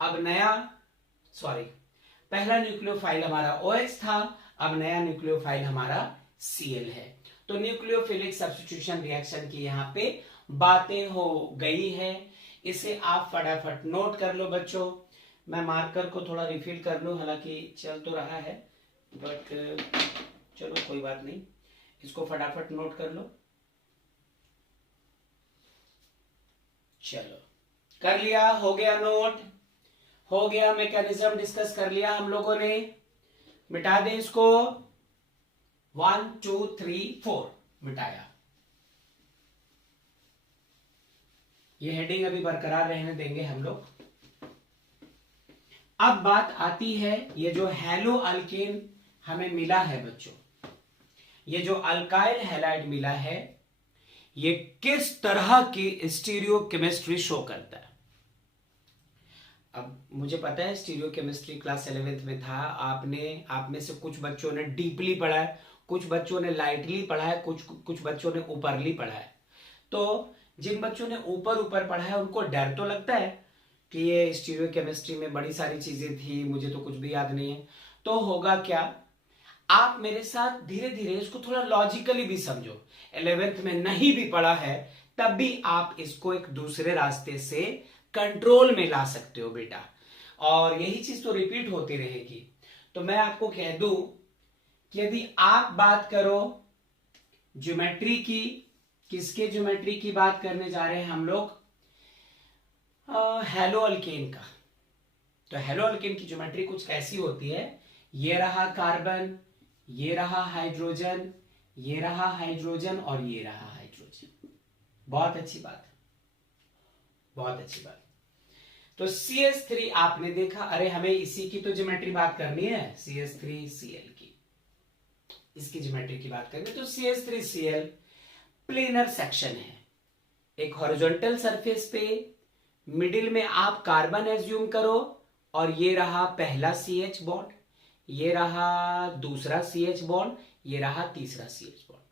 अब नया, सॉरी, पहला न्यूक्लियोफाइल हमारा OH था, अब नया न्यूक्लियोफाइल हमारा Cl है। तो न्यूक्लियोफिलिक सब्स्टिट्यूशन रिएक्शन की यहाँ पे बातें हो गई है, इसे आप फटाफट नोट कर लो बच्चों। मैं मार्कर को थोड़ा रिफिल कर लूं, हालांकि चल तो रहा है, बट चलो कोई बात नहीं, इसको फटाफट नोट कर लो। चलो, कर लिया, हो गया नोट, हो गया, मैकेनिज्म डिस्कस कर लिया हम लोगों ने। मिटा दें इसको, 1 2 3 4 मिटाया। ये हेडिंग अभी बरकरार रहने देंगे हम लोग। अब बात आती है, ये जो हैलो अल्केन हमें मिला है बच्चों, ये जो अल्काइल हैलाइड मिला है, ये किस तरह की स्टीरियो केमिस्ट्री शो करता है। अब मुझे पता है स्टीरियो केमिस्ट्री क्लास 11th में था, आप में से कुछ बच्चों ने डीपली पढ़ा है, कुछ बच्चों ने लाइटली पढ़ा है, कुछ बच्चों ने ऊपरली पढ़ा है। तो जिन बच्चों ने ऊपर ऊपर पढ़ा है उनको डर तो लगता है कि ये स्टीरियो केमिस्ट्री में बड़ी सारी चीजें थी, मुझे तो कुछ भी याद नहीं है। तो होगा क्या, आप मेरे साथ धीरे धीरे इसको थोड़ा लॉजिकली भी समझो। 11th में नहीं भी पढ़ा है तब भी आप इसको एक दूसरे रास्ते से कंट्रोल में ला सकते हो बेटा, और यही चीज तो रिपीट होती रहेगी। तो मैं आपको कह दूं कि यदि आप बात करो ज्योमेट्री की, किसके ज्योमेट्री की बात करने जा रहे हैं हम लोग, हैलो अल्केन का। तो हैलो अल्केन की ज्योमेट्री कुछ ऐसी होती है, ये रहा कार्बन, ये रहा हाइड्रोजन, ये रहा हाइड्रोजन, और ये रहा हाइड्रोजन। बहुत अच्छी बात, बहुत अच्छी बात। तो CH3 आपने देखा, अरे हमें इसी की तो ज्योमेट्री बात करनी है, CH3Cl की, इसकी ज्योमेट्री की बात करनी है। तो CH3Cl प्लेनर सेक्शन है, एक हॉरिजॉन्टल सरफेस पे मिडिल में आप कार्बन एज्यूम करो, और ये रहा पहला CH बॉन्ड, ये रहा दूसरा CH बॉन्ड, ये रहा तीसरा CH बॉन्ड।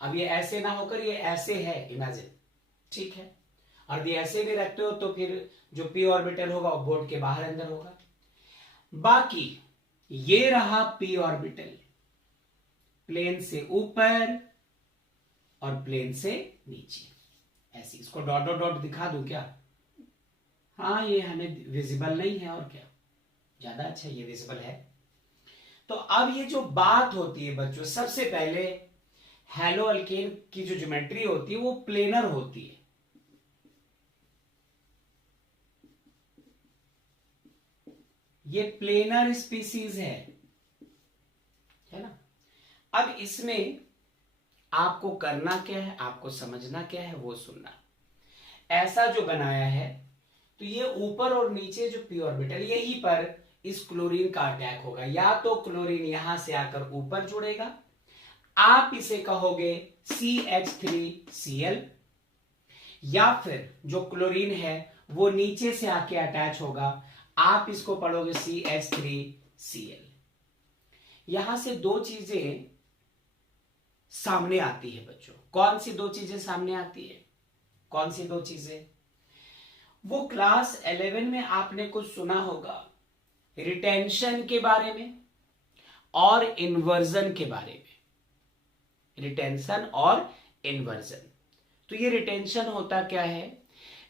अब ये ऐसे ना होकर ये ऐसे है, इमेजिन, ठीक है। और ये ऐसे भी रखते हो तो फिर जो p ऑर्बिटल होगा वो बोर्ड के बाहर अंदर होगा। बाकी ये रहा p ऑर्बिटल, प्लेन से ऊपर और प्लेन से नीचे, ऐसी। इसको डॉट डॉट डॉट दिखा दूं क्या? हाँ, ये हमें विजिबल नहीं है, और क्या, ज्यादा अच्छा ये विजिबल है। तो अब ये जो बात होती है बच्चों, सबसे पहले हैलो अल्केन की जो ज्योमेट्री होती है वो प्लेनर होती है। ये प्लेनर स्पीसीज है ना। अब इसमें आपको करना क्या है, आपको समझना क्या है वो सुनना। ऐसा जो बनाया है, तो ये ऊपर और नीचे जो p ऑर्बिटल, यहीं पर इस क्लोरीन का अटैक होगा। या तो क्लोरीन यहां से आकर ऊपर जुड़ेगा, आप इसे कहोगे CH3Cl, या फिर जो क्लोरीन है वो नीचे से आके अटैच होगा, आप इसको पढ़ोगे CH3Cl। यहां से दो चीजें सामने आती है बच्चों। कौन सी दो चीजें सामने आती है? कौन सी दो चीजें? वो क्लास 11 में आपने कुछ सुना होगा, रिटेंशन के बारे में और इन्वर्जन के बारे में। रिटेंशन और इन्वर्जन। तो ये रिटेंशन होता क्या है?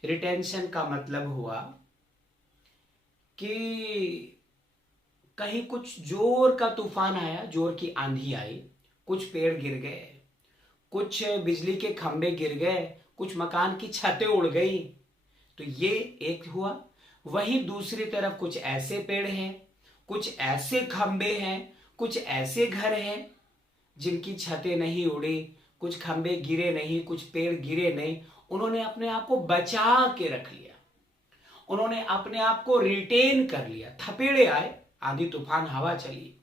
रिटेंशन का मतलब हुआ कि कहीं कुछ जोर का तूफान आया, जोर की आंधी आई, कुछ पेड़ गिर गए, कुछ बिजली के खंभे गिर गए, कुछ मकान की छतें उड़ गई, तो ये एक हुआ। वहीं दूसरी तरफ कुछ ऐसे पेड़ हैं, कुछ ऐसे खंभे हैं, कुछ ऐसे घर हैं जिनकी छतें नहीं उड़ी, कुछ खंभे गिरे नहीं, कुछ पेड़ गिरे नहीं, उन्होंने अपने आप को बचा के रख लिया, उन्होंने अपने आप को रिटेन कर लिया। थपेड़े आए, आंधी तूफान हवा चली,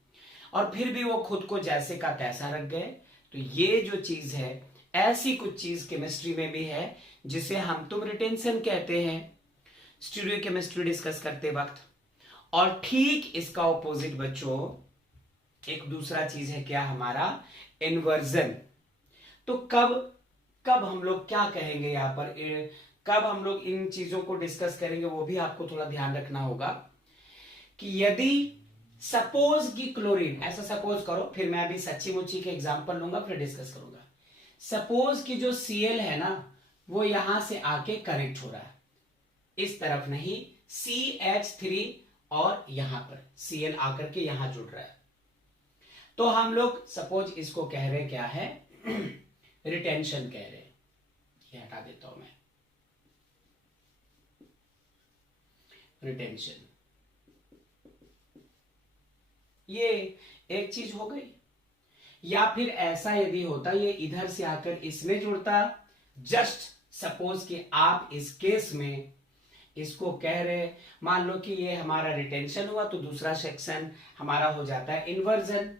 और फिर भी वो खुद को जैसे का तैसा रख गए। तो ये जो चीज है, ऐसी कुछ चीज केमिस्ट्री में भी है जिसे हम तुम रिटेंशन कहते हैं स्टीरियो केमिस्ट्री डिस्कस करते वक्त। और ठीक इसका ऑपोजिट बच्चों एक दूसरा चीज है क्या हमारा? इन्वर्जन। तो कब कब हम लोग क्या कहेंगे यहां पर, कब हम लोग इन चीजों को डिस्कस करेंगे वो भी आपको थोड़ा ध्यान रखना होगा कि यदि सपोज की क्लोरीन, ऐसा सपोज करो, फिर मैं अभी सच्ची मुच्ची के एग्जांपल लूंगा फिर डिस्कस करूंगा। सपोज की जो Cl है ना, वो यहां से आके कनेक्ट हो रहा है, इस तरफ नहीं, CH3, और यहां पर Cl आकर के यहां जुड़ रहा है। तो हम लोग सपोज इसको कह रहे क्या है? रिटेंशन कह रहे हैं। ये हटा देता हूं मैं, रिटेंशन। ये एक चीज हो गई। या फिर ऐसा यदि होता, ये इधर से आकर इसमें जुड़ता, जस्ट सपोज कि आप इस केस में इसको कह रहे, मान लो कि ये हमारा रिटेंशन हुआ, तो दूसरा सेक्शन हमारा हो जाता है इन्वर्जन।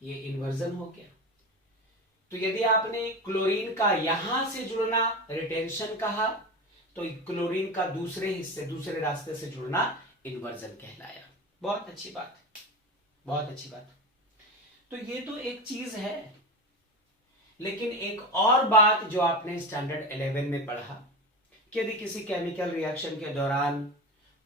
ये इन्वर्जन हो गया। तो यदि आपने क्लोरीन का यहां से जुड़ना रिटेंशन कहा, तो क्लोरीन का दूसरे हिस्से, दूसरे रास्ते से जुड़ना इन्वर्जन कहलाया। बहुत अच्छी बात, बहुत अच्छी बात। तो ये तो एक चीज है, लेकिन एक और बात जो आपने स्टैंडर्ड 11 में पढ़ा कि यदि किसी केमिकल रिएक्शन के दौरान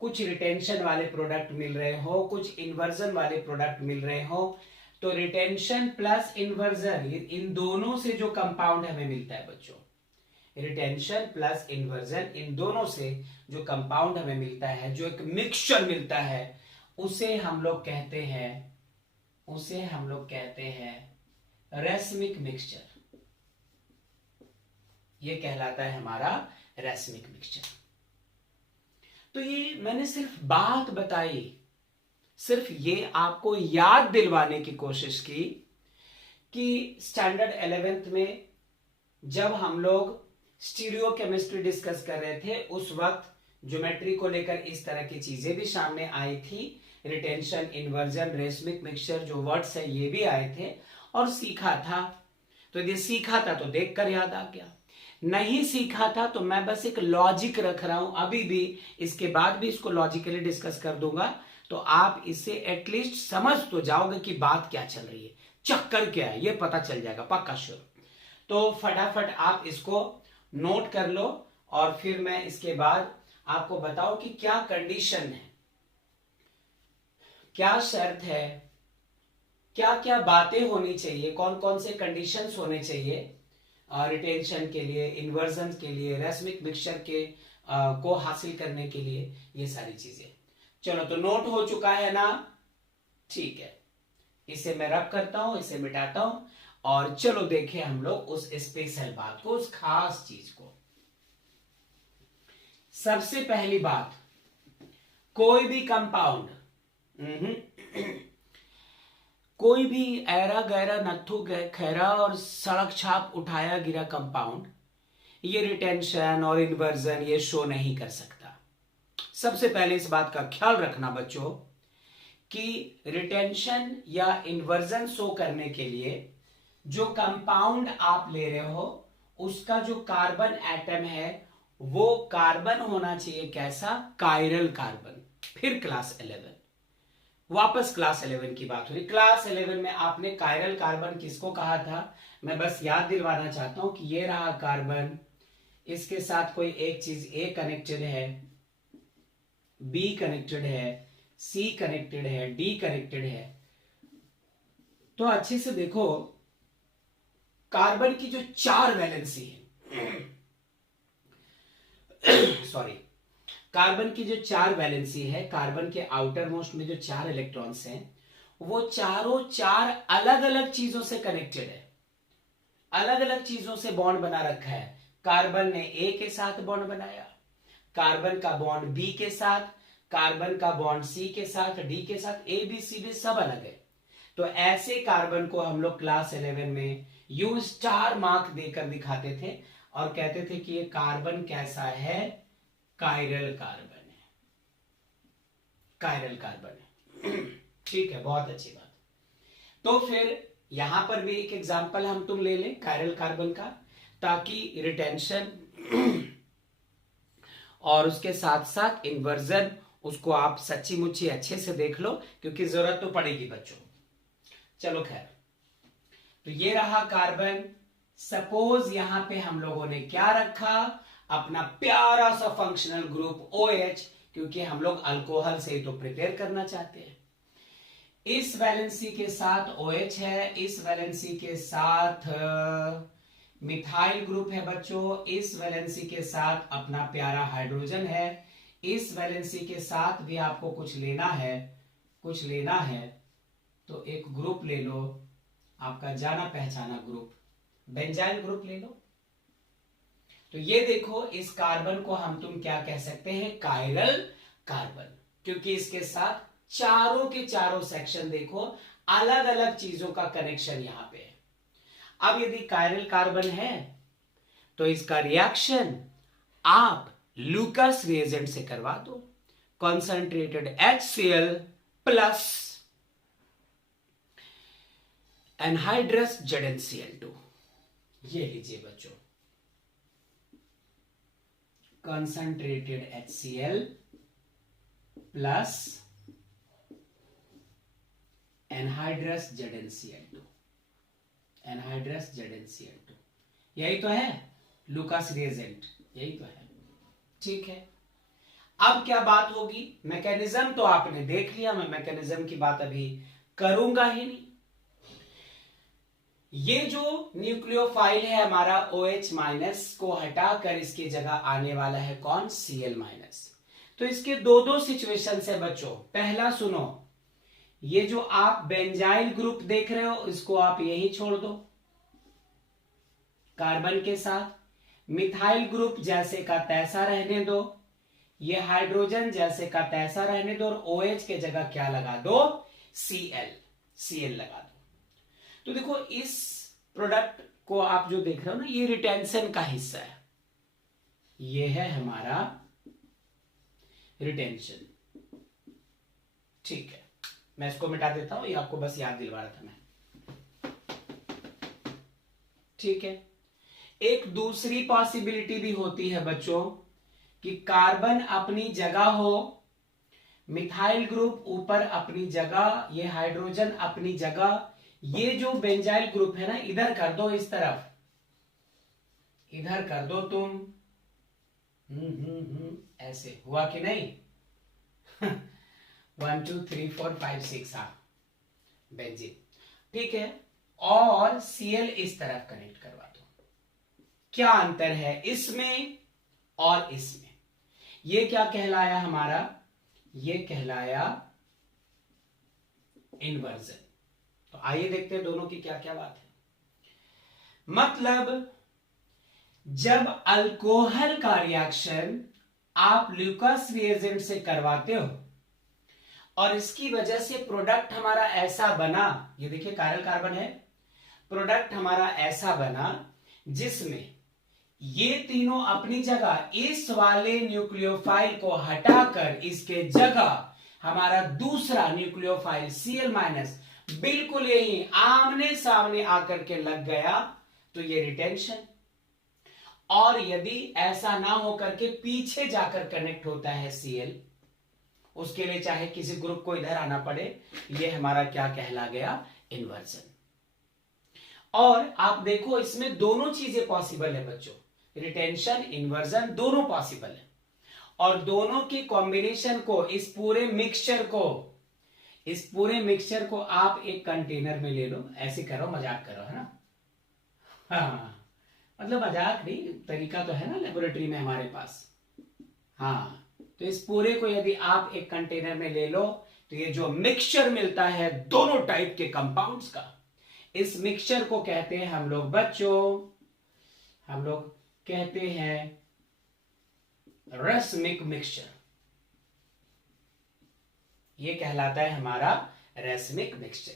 कुछ रिटेंशन वाले प्रोडक्ट मिल रहे हो, कुछ इन्वर्जन वाले प्रोडक्ट मिल रहे हो, तो रिटेंशन प्लस इन्वर्जन, इन दोनों से जो कंपाउंड हमें मिलता है बच्चों, रिटेंशन प्लस इन्वर्जन, इन दोनों से जो कंपाउंड हमें मिलता है, जो एक मिक्सचर मिलता है, उसे हम लोग कहते हैं, उसे हम लोग कहते हैं रेसमिक मिक्सचर। ये कहलाता है हमारा रेसमिक मिक्सचर। तो ये मैंने सिर्फ बात बताई, सिर्फ ये आपको याद दिलवाने की कोशिश की कि स्टैंडर्ड 11th में जब हम लोग स्टीरियो केमिस्ट्री डिस्कस कर रहे थे, उस वक्त ज्योमेट्री को लेकर इस तरह की चीजें भी सामने आई थी। रिटेंशन, इन्वर्जन, रेसमिक मिक्सचर जो वर्ड्स है ये भी आए थे और सीखा था। तो यदि सीखा था तो देखकर याद आ गया, नहीं सीखा था तो मैं बस एक लॉजिक रख रहा हूं अभी भी, इसके बाद भी इसको लॉजिकली डिस्कस कर दूंगा, तो आप इसे एटलीस्ट समझ तो जाओगे कि बात क्या चल रही है, चक्कर क्या है, ये पता चल जाएगा पक्का श्योर। तो फटाफट आप इसको नोट कर लो और फिर मैं इसके बाद आपको बताऊं कि क्या कंडीशन है, क्या शर्त है, क्या क्या बातें होनी चाहिए, कौन कौन से कंडीशंस होने चाहिए रिटेंशन के लिए, इन्वर्जन के लिए, रेसमिक मिक्सचर के को हासिल करने के लिए, ये सारी चीजें। चलो तो नोट हो चुका है ना? ठीक है, इसे मैं रब करता हूं, इसे मिटाता हूं और चलो देखें हम लोग उस स्पेशल बात को, उस खास चीज को। सबसे पहली बात, कोई भी कंपाउंड, कोई भी ऐरा गैरा नत्थु खैरा और सड़क छाप उठाया गिरा कंपाउंड ये रिटेंशन और इन्वर्जन ये शो नहीं कर सकता। सबसे पहले इस बात का ख्याल रखना बच्चों कि रिटेंशन या इन्वर्जन शो करने के लिए जो कंपाउंड आप ले रहे हो उसका जो कार्बन एटम है वो कार्बन होना चाहिए कैसा? Chiral carbon. फिर क्लास 11, वापस क्लास 11 की बात हो रही। क्लास 11 में आपने कायरल कार्बन किसको कहा था? मैं बस याद दिलवाना चाहता हूं कि ये रहा कार्बन, इसके साथ कोई एक चीज ए कनेक्टेड है, बी कनेक्टेड है, सी कनेक्टेड है, डी कनेक्टेड है। तो अच्छे से देखो, कार्बन की जो 4 वैलेंसी है सॉरी, कार्बन की जो 4 वैलेंसी है, कार्बन के आउटर मोस्ट में जो 4 इलेक्ट्रॉन्स हैं, वो चारों 4 अलग अलग चीजों से कनेक्टेड है, अलग अलग चीजों से बॉन्ड बना रखा है। कार्बन ने ए के साथ बॉन्ड बनाया, कार्बन का बॉन्ड बी के साथ, कार्बन का बॉन्ड सी के साथ, डी के साथ, ए बी सी डी सब अलग है। तो ऐसे कार्बन को हम लोग क्लास 11 में यू स्टार मार्क देकर दिखाते थे और कहते थे कि ये कार्बन कैसा है, कायरल कार्बन है, कायरल कार्बन है। ठीक है, बहुत अच्छी बात। तो फिर यहां पर भी एक एग्जांपल हम तुम ले लें कायरल कार्बन का, ताकि रिटेंशन और उसके साथ साथ इन्वर्जन उसको आप सच्ची मुच्ची अच्छे से देख लो, क्योंकि जरूरत तो पड़ेगी बच्चों। चलो खैर, तो ये रहा कार्बन। सपोज यहां पे हम लोगों ने क्या रखा, अपना प्यारा सा फंक्शनल ग्रुप OH, क्योंकि हम लोग अल्कोहल से ही तो प्रिपेयर करना चाहते हैं। इस वैलेंसी के साथ OH है, इस वैलेंसी के साथ मिथाइल ग्रुप है बच्चों, इस वैलेंसी के साथ अपना प्यारा हाइड्रोजन है, इस वैलेंसी के साथ भी आपको कुछ लेना है, कुछ लेना है तो एक ग्रुप ले लो, आपका जाना पहचाना ग्रुप, बेंजाइल ग्रुप ले लो। तो ये देखो, इस कार्बन को हम तुम क्या कह सकते हैं, कायरल कार्बन, क्योंकि इसके साथ चारों के चारों सेक्शन देखो, अलग अलग चीजों का कनेक्शन यहां पे है। अब यदि कायरल कार्बन है तो इसका रिएक्शन आप लूकास रिएजेंट से करवा दो, concentrated HCl plus anhydrous ZnCl2। ये लीजिए बच्चों, concentrated HCl plus anhydrous ZnCl2, anhydrous ZnCl2, यही तो है लूकास रिएजेंट, यही तो है। ठीक है, अब क्या बात होगी, मैकेनिज्म तो आपने देख लिया, मैं मैकेनिज्म की बात अभी करूंगा ही नहीं। ये जो न्यूक्लियोफाइल है हमारा OH माइनस को हटाकर इसकी जगह आने वाला है कौन, Cl माइनस। तो इसके दो सिचुएशन है बच्चों। पहला सुनो, ये जो आप बेंजाइल ग्रुप देख रहे हो इसको आप यही छोड़ दो कार्बन के साथ, मिथाइल ग्रुप जैसे का तैसा रहने दो, ये हाइड्रोजन जैसे का तैसा रहने दो, और OH के जगह क्या लगा दो, Cl लगा दो। तो देखो, इस प्रोडक्ट को आप जो देख रहे हो ना, ये रिटेंशन का हिस्सा है, ये है हमारा रिटेंशन। ठीक है, मैं इसको मिटा देता हूं, ये आपको बस याद दिलवा रहा था मैं। ठीक है, एक दूसरी पॉसिबिलिटी भी होती है बच्चों कि कार्बन अपनी जगह हो, मिथाइल ग्रुप ऊपर अपनी जगह, ये हाइड्रोजन अपनी जगह, ये जो बेंजाइल ग्रुप है ना, इधर कर दो, इस तरफ इधर कर दो तुम। ऐसे हुआ कि नहीं 1 2 3 4 5 6, हाँ बेंजीन। ठीक है, और Cl इस तरफ कनेक्ट करवा दो। क्या अंतर है इसमें और इसमें, ये क्या कहलाया हमारा, ये कहलाया इन्वर्जन। तो आइए देखते हैं दोनों की क्या क्या बात है। मतलब जब अल्कोहल का रिएक्शन आप लूकास रिएजेंट से करवाते हो और इसकी वजह से प्रोडक्ट हमारा ऐसा बना, ये देखिए कायरल कार्बन है, प्रोडक्ट हमारा ऐसा बना जिसमें ये तीनों अपनी जगह, इस वाले न्यूक्लियोफाइल को हटाकर इसके जगह हमारा दूसरा न्यूक्लियोफाइल Cl माइनस बिल्कुल यही आमने सामने आकर के लग गया, तो ये रिटेंशन। और यदि ऐसा ना होकर के पीछे जाकर कनेक्ट होता है Cl, उसके लिए चाहे किसी ग्रुप को इधर आना पड़े, ये हमारा क्या कहला गया, इन्वर्जन। और आप देखो इसमें दोनों चीजें पॉसिबल है बच्चों, रिटेंशन इन्वर्जन दोनों पॉसिबल है। और दोनों की कॉम्बिनेशन को, इस पूरे मिक्सचर को आप एक कंटेनर में ले लो। ऐसे करो, मजाक करो, है ना? हाँ, मतलब मजाक नहीं, तरीका तो है ना लेबोरेटरी में हमारे पास। हाँ, तो इस पूरे को यदि आप एक कंटेनर में ले लो तो ये जो मिक्सचर मिलता है दोनों टाइप के कंपाउंड्स का, इस मिक्सचर को कहते हैं हम लोग बच्चों, हम लोग कहते हैं रेसमिक मिक्सचर। ये कहलाता है हमारा रेसमिक मिक्सचर।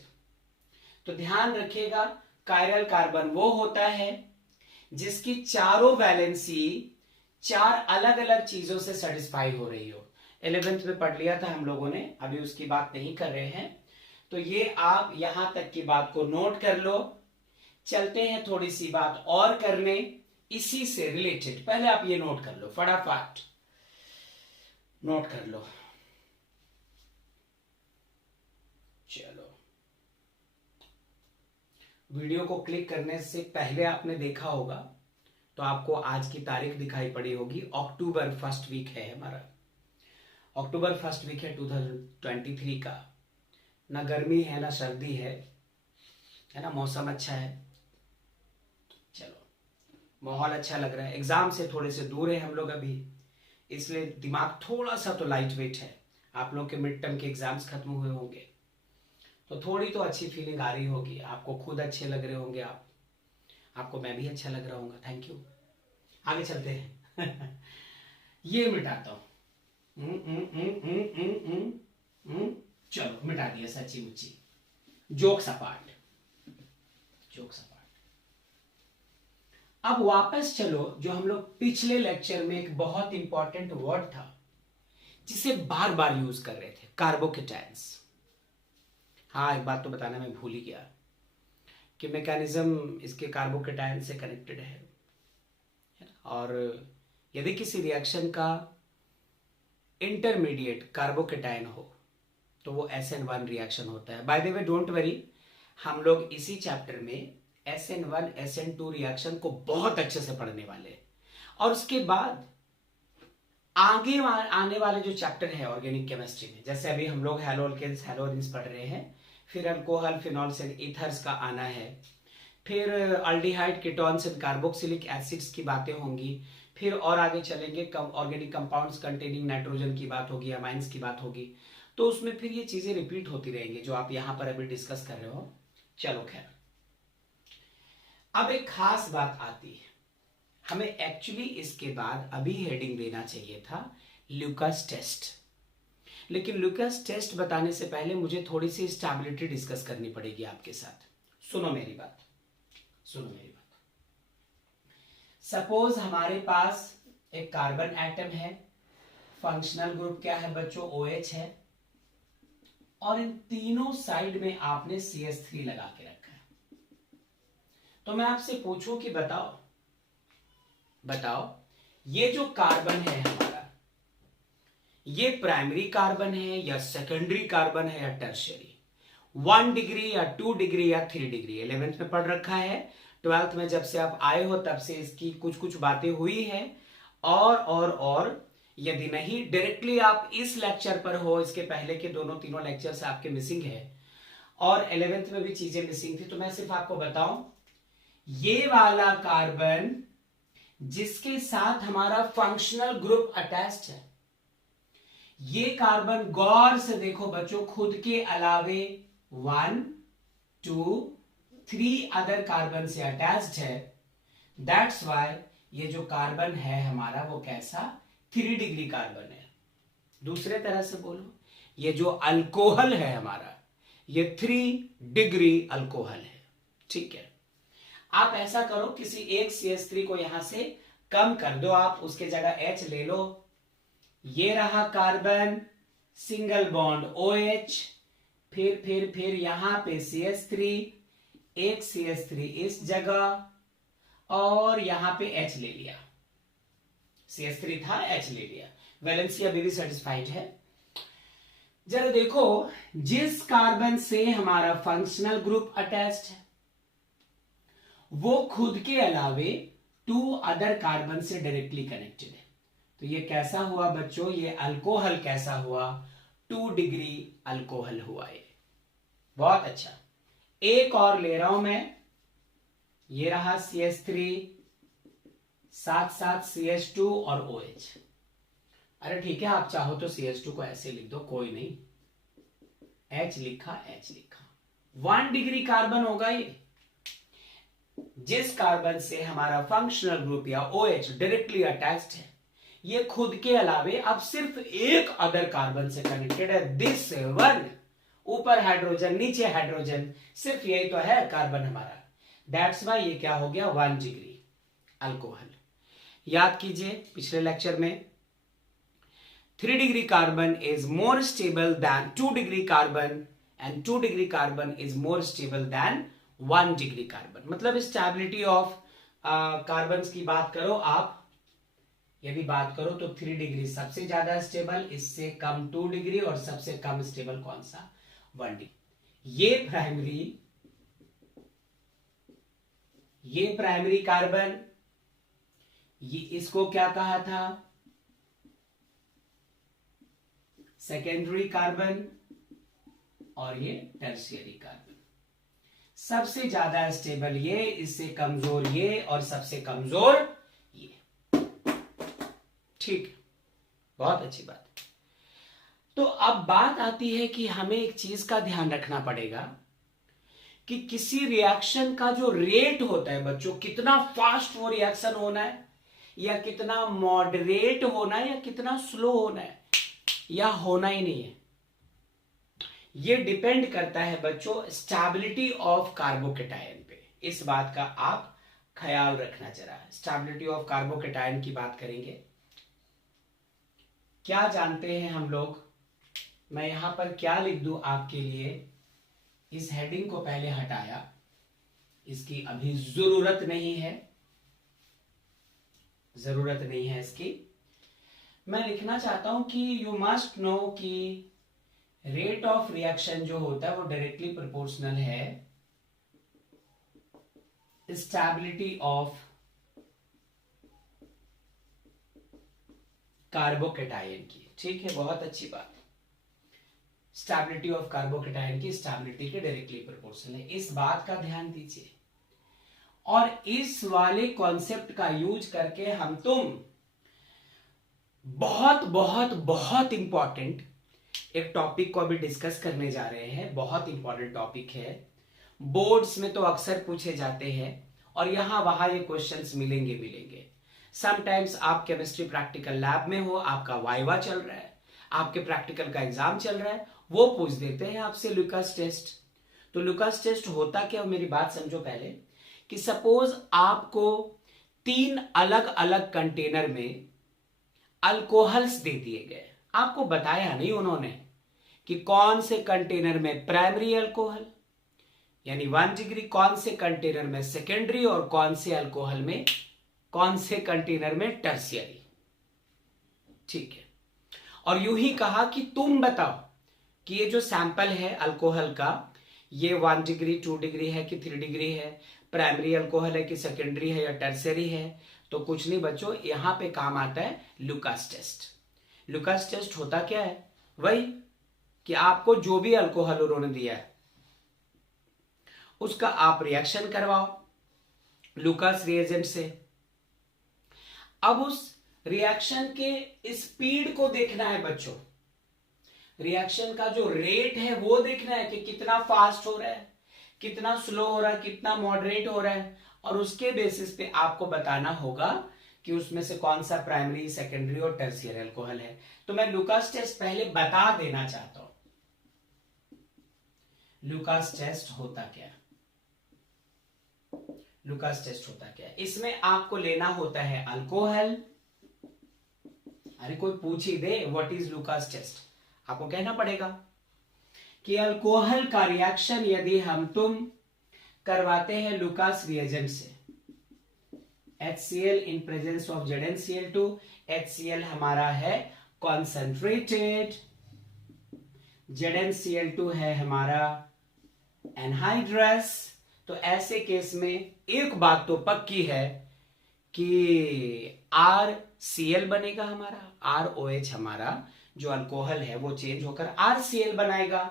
तो ध्यान रखिएगा, कायरल कार्बन वो होता है जिसकी चारों वैलेंसी 4 अलग अलग चीजों से सेटिस्फाई हो रही हो। 11th में पढ़ लिया था हम लोगों ने, अभी उसकी बात नहीं कर रहे हैं। तो ये आप यहां तक की बात को नोट कर लो। चलते हैं थोड़ी सी बात और करने इसी से रिलेटेड। पहले आप ये नोट कर लो, फटाफट नोट कर लो। चलो, वीडियो को क्लिक करने से पहले आपने देखा होगा तो आपको आज की तारीख दिखाई पड़ी होगी। अक्टूबर फर्स्ट वीक है हमारा, अक्टूबर फर्स्ट वीक है 2023 का। ना गर्मी है ना सर्दी है ना, मौसम अच्छा है। चलो, माहौल अच्छा लग रहा है। एग्जाम से थोड़े से दूर है हम लोग अभी, इसलिए दिमाग थोड़ा सा तो लाइट वेट है। आप लोग के मिड टर्म के एग्जाम्स खत्म हुए होंगे तो थोड़ी तो अच्छी फीलिंग आ रही होगी, आपको खुद अच्छे लग रहे होंगे, आपको मैं भी अच्छा लग रहा हूँ। Thank you. आगे चलते हैं। ये मिटाता हूं। चलो, मिटा दिया, सच्ची मुच्ची। Jokes apart, jokes apart. अब वापस चलो, जो हम लोग पिछले लेक्चर में एक बहुत इंपॉर्टेंट वर्ड था जिसे बार बार यूज कर रहे थे, कार्बोकेटायंस। हाँ, एक बात तो बताना मैं भूल ही गया कि मैकेनिज्म इसके कार्बोकेटायन से कनेक्टेड है। और यदि किसी रिएक्शन का इंटरमीडिएट कार्बोकेटायन हो तो वो SN1 रिएक्शन होता है। By the way, don't worry, हम लोग इसी चैप्टर में SN1 SN2 रिएक्शन को बहुत अच्छे से पढ़ने वाले हैं। और उसके बाद आगे आने वाले जो चैप्टर है ऑर्गेनिक केमिस्ट्री में, जैसे अभी हम लोग हैलोअल्केन्स हैलोअरीन्स पढ़ रहे हैं, फिर अल्कोहल फिनॉल्स एंड ईथर्स का आना है, फिर aldehyde ketones and carboxylic acids की बातें होंगी, फिर और आगे चलेंगे ऑर्गेनिक कंपाउंड्स कंटेनिंग नाइट्रोजन की बात होगी, अमाइंस की बात होगी। तो उसमें फिर ये चीजें रिपीट होती रहेंगी जो आप यहां पर अभी डिस्कस कर रहे हो। चलो खैर, अब एक खास बात आती है, हमें एक्चुअली इसके बाद अभी हेडिंग देना चाहिए था ल्यूकास टेस्ट, लेकिन ल्यूकास टेस्ट बताने से पहले मुझे थोड़ी सी स्टेबिलिटी डिस्कस करनी पड़ेगी आपके साथ। सुनो मेरी बात, सुनो मेरी बात। सपोज हमारे पास एक कार्बन एटम है, फंक्शनल ग्रुप क्या है बच्चों, OH है, और इन तीनों साइड में आपने CH3 लगा के रखा है। तो मैं आपसे पूछूं कि बताओ ये जो कार्बन है हमारा, ये प्राइमरी कार्बन है या सेकेंडरी कार्बन है या टर्शियरी, 1 डिग्री या 2 डिग्री या 3 डिग्री। 11th में पढ़ रखा है, 12th में जब से आप आए हो तब से इसकी कुछ कुछ बातें हुई है। और यदि नहीं डायरेक्टली आप इस लेक्चर पर हो, इसके पहले के तीनों लेक्चर्स आपके मिसिंग है और 11th में भी चीजें मिसिंग थी, तो मैं सिर्फ आपको बताऊं, ये वाला कार्बन जिसके साथ हमारा फंक्शनल ग्रुप अटैच्ड है, ये कार्बन गौर से देखो बच्चों, खुद के अलावे 1, 2, 3 अदर कार्बन से अटैच्ड है। दैट्स वाई ये जो कार्बन है हमारा वो कैसा, 3 डिग्री कार्बन है। दूसरे तरह से बोलो, ये जो अल्कोहल है हमारा, ये 3 डिग्री अल्कोहल है। ठीक है, आप ऐसा करो, किसी एक CH3 को यहां से कम कर दो, आप उसके जगह H ले लो। ये रहा कार्बन, सिंगल बॉन्ड OH, फिर यहां पे CH3, एक CH3 इस जगह, और यहां पे H ले लिया। CH3 था, H ले लिया, वैलेंसी अभी भी सेटिस्फाइड है। जरा देखो, जिस कार्बन से हमारा फंक्शनल ग्रुप अटैच्ड है वो खुद के अलावे 2 अदर कार्बन से डायरेक्टली कनेक्टेड है। तो ये कैसा हुआ बच्चों, ये अल्कोहल कैसा हुआ, 2 डिग्री अल्कोहल हुआ ये। बहुत अच्छा। एक और ले रहा हूं मैं, ये रहा CH3 साथ साथ CH2 और OH। अरे ठीक है, आप चाहो तो CH2 को ऐसे लिख दो, कोई नहीं, H लिखा, H लिखा। 1 डिग्री कार्बन होगा ये। जिस कार्बन से हमारा फंक्शनल ग्रुप या OH डायरेक्टली अटैच्ड है, ये खुद के अलावे अब सिर्फ एक अदर कार्बन से कनेक्टेड है, दिस वन। ऊपर हाइड्रोजन नीचे हाइड्रोजन, सिर्फ यही तो है कार्बन हमारा। दैट्स वाई ये क्या हो गया, 1 डिग्री अल्कोहल। याद कीजिए पिछले लेक्चर में 3 degree carbon is more stable then 2 degree carbon and 2 degree carbon is more stable then 1 degree carbon. मतलब स्टेबिलिटी ऑफ कार्बन की बात करो आप, यदि बात करो तो 3 डिग्री सबसे ज्यादा स्टेबल, इससे कम 2 डिग्री और सबसे कम स्टेबल कौन सा, 1 डिग्री। ये प्राइमरी कार्बन, ये इसको क्या कहा था, सेकेंडरी कार्बन, और ये टर्शियरी कार्बन। सबसे ज्यादा स्टेबल ये, इससे कमजोर ये, और सबसे कमजोर ये। ठीक, बहुत अच्छी बात। तो अब बात आती है कि हमें एक चीज का ध्यान रखना पड़ेगा कि किसी रिएक्शन का जो रेट होता है बच्चों, कितना फास्ट वो रिएक्शन होना है, या कितना मॉडरेट होना है, या कितना स्लो होना है, या होना ही नहीं है, ये डिपेंड करता है बच्चों स्टेबिलिटी ऑफ कार्बोकेटायन पे। इस बात का आप ख्याल रखना जरा। स्टेबिलिटी ऑफ कार्बोकेटायन की बात करेंगे। क्या जानते हैं हम लोग, मैं यहां पर क्या लिख दूं आपके लिए, इस हेडिंग को पहले हटाया, इसकी अभी जरूरत नहीं है, जरूरत नहीं है इसकी। मैं लिखना चाहता हूं कि यू मस्ट नो कि रेट ऑफ रिएक्शन जो होता है वो डायरेक्टली प्रोपोर्शनल है स्टेबिलिटी ऑफ कार्बोकेटायन की। ठीक है, बहुत अच्छी बात। स्टेबिलिटी ऑफ कार्बोकेटायन की स्टेबिलिटी के डायरेक्टली प्रोपोर्शनल है, इस बात का ध्यान दीजिए। और इस वाले कॉन्सेप्ट का यूज करके हम तुम बहुत बहुत बहुत इंपॉर्टेंट एक टॉपिक को अभी डिस्कस करने जा रहे हैं। बहुत इंपॉर्टेंट टॉपिक है, बोर्ड्स में तो अक्सर पूछे जाते हैं, और यहां वहां ये क्वेश्चंस मिलेंगे। समटाइम्स आप केमिस्ट्री प्रैक्टिकल लैब में हो, आपका वाइवा चल रहा है, आपके प्रैक्टिकल का एग्जाम चल रहा है, वो पूछ देते हैं आपसे लुकास टेस्ट। तो लुकास टेस्ट होता क्या, मेरी बात समझो पहले, कि सपोज आपको 3 अलग अलग कंटेनर में अल्कोहल्स दे दिए गए, आपको बताया नहीं उन्होंने कि कौन से कंटेनर में प्राइमरी अल्कोहल यानी 1 डिग्री, कौन से कंटेनर में सेकेंडरी, और कौन से अल्कोहल में, कौन से कंटेनर में टर्शियरी। ठीक है, और यूं ही कहा कि तुम बताओ कि ये जो सैंपल है अल्कोहल का, ये 1 डिग्री 2 डिग्री है कि 3 डिग्री है, प्राइमरी अल्कोहल है कि सेकेंडरी है या टर्शियरी है। तो कुछ नहीं बच्चों, यहां पे काम आता है लुकास टेस्ट। लुकास टेस्ट होता क्या है, वही कि आपको जो भी अल्कोहल उन्होंने दिया है उसका आप रिएक्शन करवाओ लुकास रिएजेंट से। अब उस रिएक्शन के स्पीड को देखना है बच्चों, रिएक्शन का जो रेट है वो देखना है कि कितना फास्ट हो रहा है, कितना स्लो हो रहा है, कितना मॉडरेट हो रहा है, और उसके बेसिस पे आपको बताना होगा कि उसमें से कौन सा प्राइमरी, सेकेंडरी और टर्शियरी अल्कोहल है। तो मैं लुकास टेस्ट पहले बता देना चाहता हूं। लुकास टेस्ट होता क्या, लुकास टेस्ट होता क्या, इसमें आपको लेना होता है अल्कोहल। अरे कोई पूछ ही दे व्हाट इज लुकास टेस्ट, आपको कहना पड़ेगा कि अल्कोहल का रिएक्शन यदि हम तुम करवाते हैं लुकास रिएजेंट से, HCl in presence of ZnCl2, HCl हमारा है कॉन्सेंट्रेटेड, ZnCl2 है हमारा एनहाइड्रस। तो ऐसे केस में एक बात तो पक्की है कि RCl बनेगा हमारा, ROH हमारा जो अल्कोहल है वो चेंज होकर RCl बनाएगा।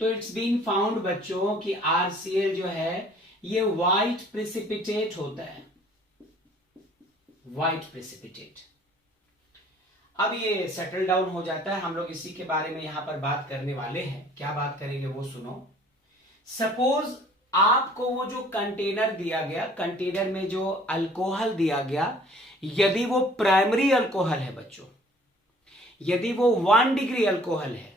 तो इट्स बीन फाउंड बच्चों कि RCl जो है ये व्हाइट प्रेसिपिटेट होता है, व्हाइट प्रेसिपिटेट। अब ये सेटल डाउन हो जाता है, हम लोग इसी के बारे में यहां पर बात करने वाले हैं। क्या बात करेंगे वो सुनो। सपोज आपको वो जो कंटेनर दिया गया, कंटेनर में जो अल्कोहल दिया गया, यदि वो प्राइमरी अल्कोहल है बच्चों, यदि वो 1 डिग्री अल्कोहल है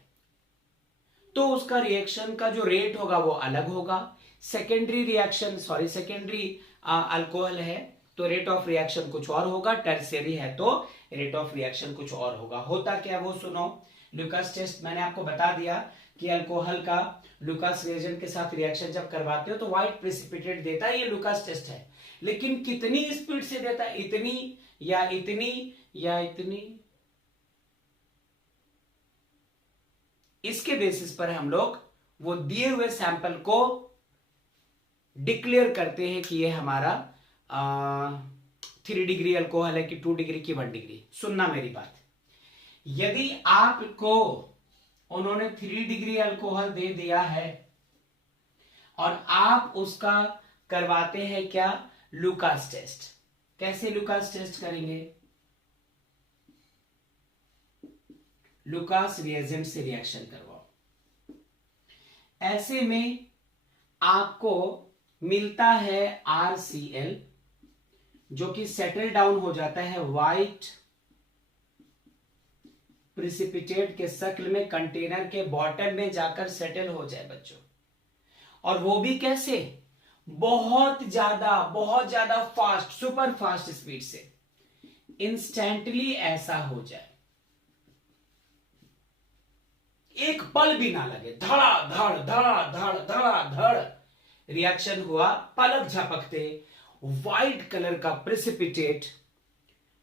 तो उसका रिएक्शन का जो रेट होगा वो अलग होगा। सेकेंडरी रिएक्शन सेकेंडरी अल्कोहल है तो रेट ऑफ रिएक्शन कुछ और होगा, टर्शियरी है तो रेट ऑफ रिएक्शन कुछ और होगा। होता क्या वो सुनो। लुकास टेस्ट मैंने आपको बता दिया कि अल्कोहल का लुकास रिएजेंट के साथ रिएक्शन जब करवाते हो तो व्हाइट प्रेसिपिटेट देता है, ये लुकास टेस्ट है। लेकिन कितनी स्पीड से देता है, इतनी या इतनी या इतनी, इसके बेसिस पर हम लोग वो दिए हुए सैंपल को डिक्लेयर करते हैं कि ये हमारा 3 डिग्री अल्कोहल है कि 2 डिग्री की 1 डिग्री। सुनना मेरी बात, यदि आपको उन्होंने 3 डिग्री अल्कोहल दे दिया है और आप उसका करवाते हैं क्या, लुकास टेस्ट। कैसे लुकास टेस्ट करेंगे, लुकास रिएजेंट से रिएक्शन करवाओ। ऐसे में आपको मिलता है RCl जो कि सेटल डाउन हो जाता है व्हाइट प्रिसिपिटेट के शक्ल में, कंटेनर के बॉटम में जाकर सेटल हो जाए बच्चों। और वो भी कैसे, बहुत ज्यादा फास्ट, सुपर फास्ट स्पीड से, इंस्टेंटली ऐसा हो जाए, एक पल भी ना लगे, धड़ रिएक्शन हुआ, पलक झपकते व्हाइट कलर का प्रेसिपिटेट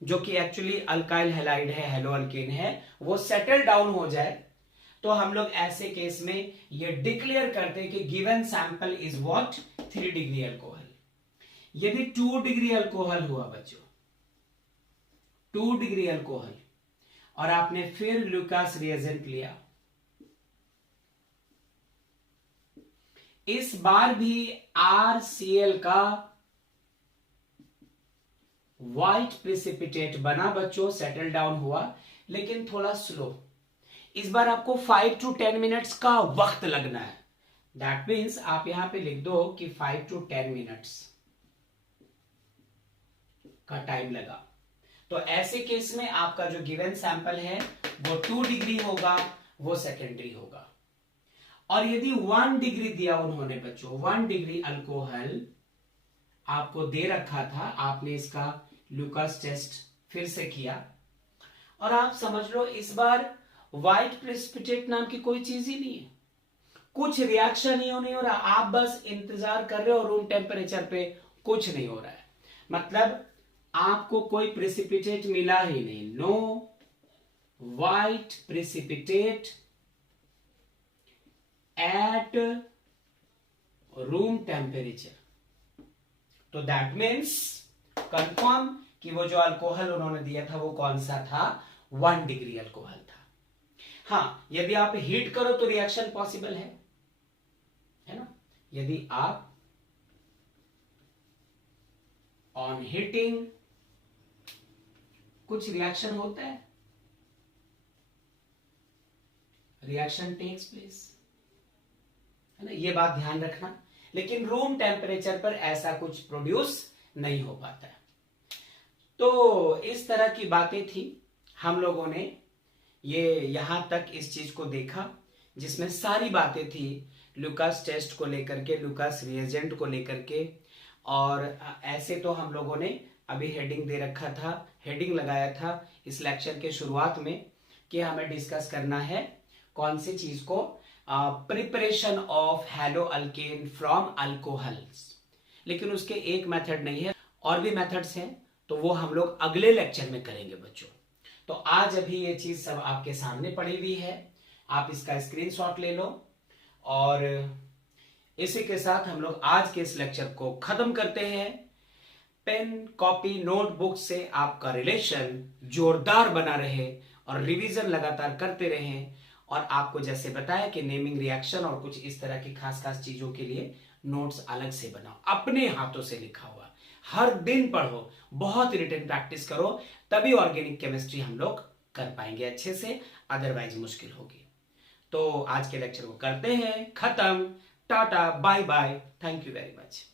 जो कि एक्चुअली अल्काइल हैलाइड है, हेलो अल्केन है, वो सेटल डाउन हो जाए। तो हम लोग ऐसे केस में ये डिक्लेयर करते हैं कि given sample is what, 3 degree alcohol. यदि 2 डिग्री अल्कोहल हुआ बच्चों, 2 डिग्री अल्कोहल, और आपने फिर लुकास रिएजेंट लिया, इस बार भी RCl का व्हाइट प्रेसिपिटेट बना बच्चों, सेटल डाउन हुआ, लेकिन थोड़ा स्लो। इस बार आपको 5 to 10 मिनट्स का वक्त लगना है। दैट मीन्स आप यहां पे लिख दो कि 5 to 10 मिनट्स का टाइम लगा। तो ऐसे केस में आपका जो गिवन सैंपल है वो 2 डिग्री होगा, वो सेकेंडरी होगा। और यदि 1 डिग्री दिया उन्होंने बच्चों, 1 डिग्री अल्कोहल आपको दे रखा था, आपने इसका लुकास टेस्ट फिर से किया और आप समझ लो इस बार व्हाइट प्रेसिपिटेट नाम की कोई चीज ही नहीं है, कुछ रिएक्शन ही नहीं हो रहा, आप बस इंतजार कर रहे हो, रूम टेम्परेचर पे कुछ नहीं हो रहा है, मतलब आपको कोई प्रेसिपिटेट मिला ही नहीं, no white precipitate at room temperature. तो दैट मीन्स कंफर्म कि वो जो अल्कोहल उन्होंने दिया था वो कौन सा था, 1 डिग्री अल्कोहल था। हाँ, यदि आप हीट करो तो रिएक्शन पॉसिबल है ना। यदि आप ऑन हीटिंग कुछ रिएक्शन होता है, रिएक्शन टेक्स प्लेस, है ना, ये बात ध्यान रखना। लेकिन रूम टेम्परेचर पर ऐसा कुछ प्रोड्यूस नहीं हो पाता है। तो इस तरह की बातें थी, हम लोगों ने ये यहां तक इस चीज को देखा जिसमें सारी बातें थी लुकास टेस्ट को लेकर के, लुकास रिएजेंट को लेकर के। और ऐसे तो हम लोगों ने अभी हेडिंग दे रखा था, हेडिंग लगाया था इस लेक्चर के शुरुआत में कि हमें डिस्कस करना है कौन सी चीज को, preparation of hello alkane from alcohols. लेकिन उसके एक मेथड नहीं है, और भी मेथड्स हैं, तो वो हम लोग अगले लेक्चर में करेंगे बच्चों। तो आज अभी ये चीज सब आपके सामने पड़ी हुई है, आप इसका स्क्रीनशॉट ले लो। और इसी के साथ हम लोग आज के इस लेक्चर को खत्म करते हैं। पेन कॉपी नोटबुक से आपका रिलेशन जोरदार बना रहे और रिवीजन लगातार करते रहें। और आपको जैसे बताया कि नेमिंग रिएक्शन और कुछ इस तरह की खास खास चीजों के लिए नोट्स अलग से बनाओ, अपने हाथों से लिखा हुआ, हर दिन पढ़ो, बहुत रिटन प्रैक्टिस करो, तभी ऑर्गेनिक केमिस्ट्री हम लोग कर पाएंगे अच्छे से, अदरवाइज मुश्किल होगी। तो आज के लेक्चर को करते हैं खत्म। Tata bye bye, thank you very much.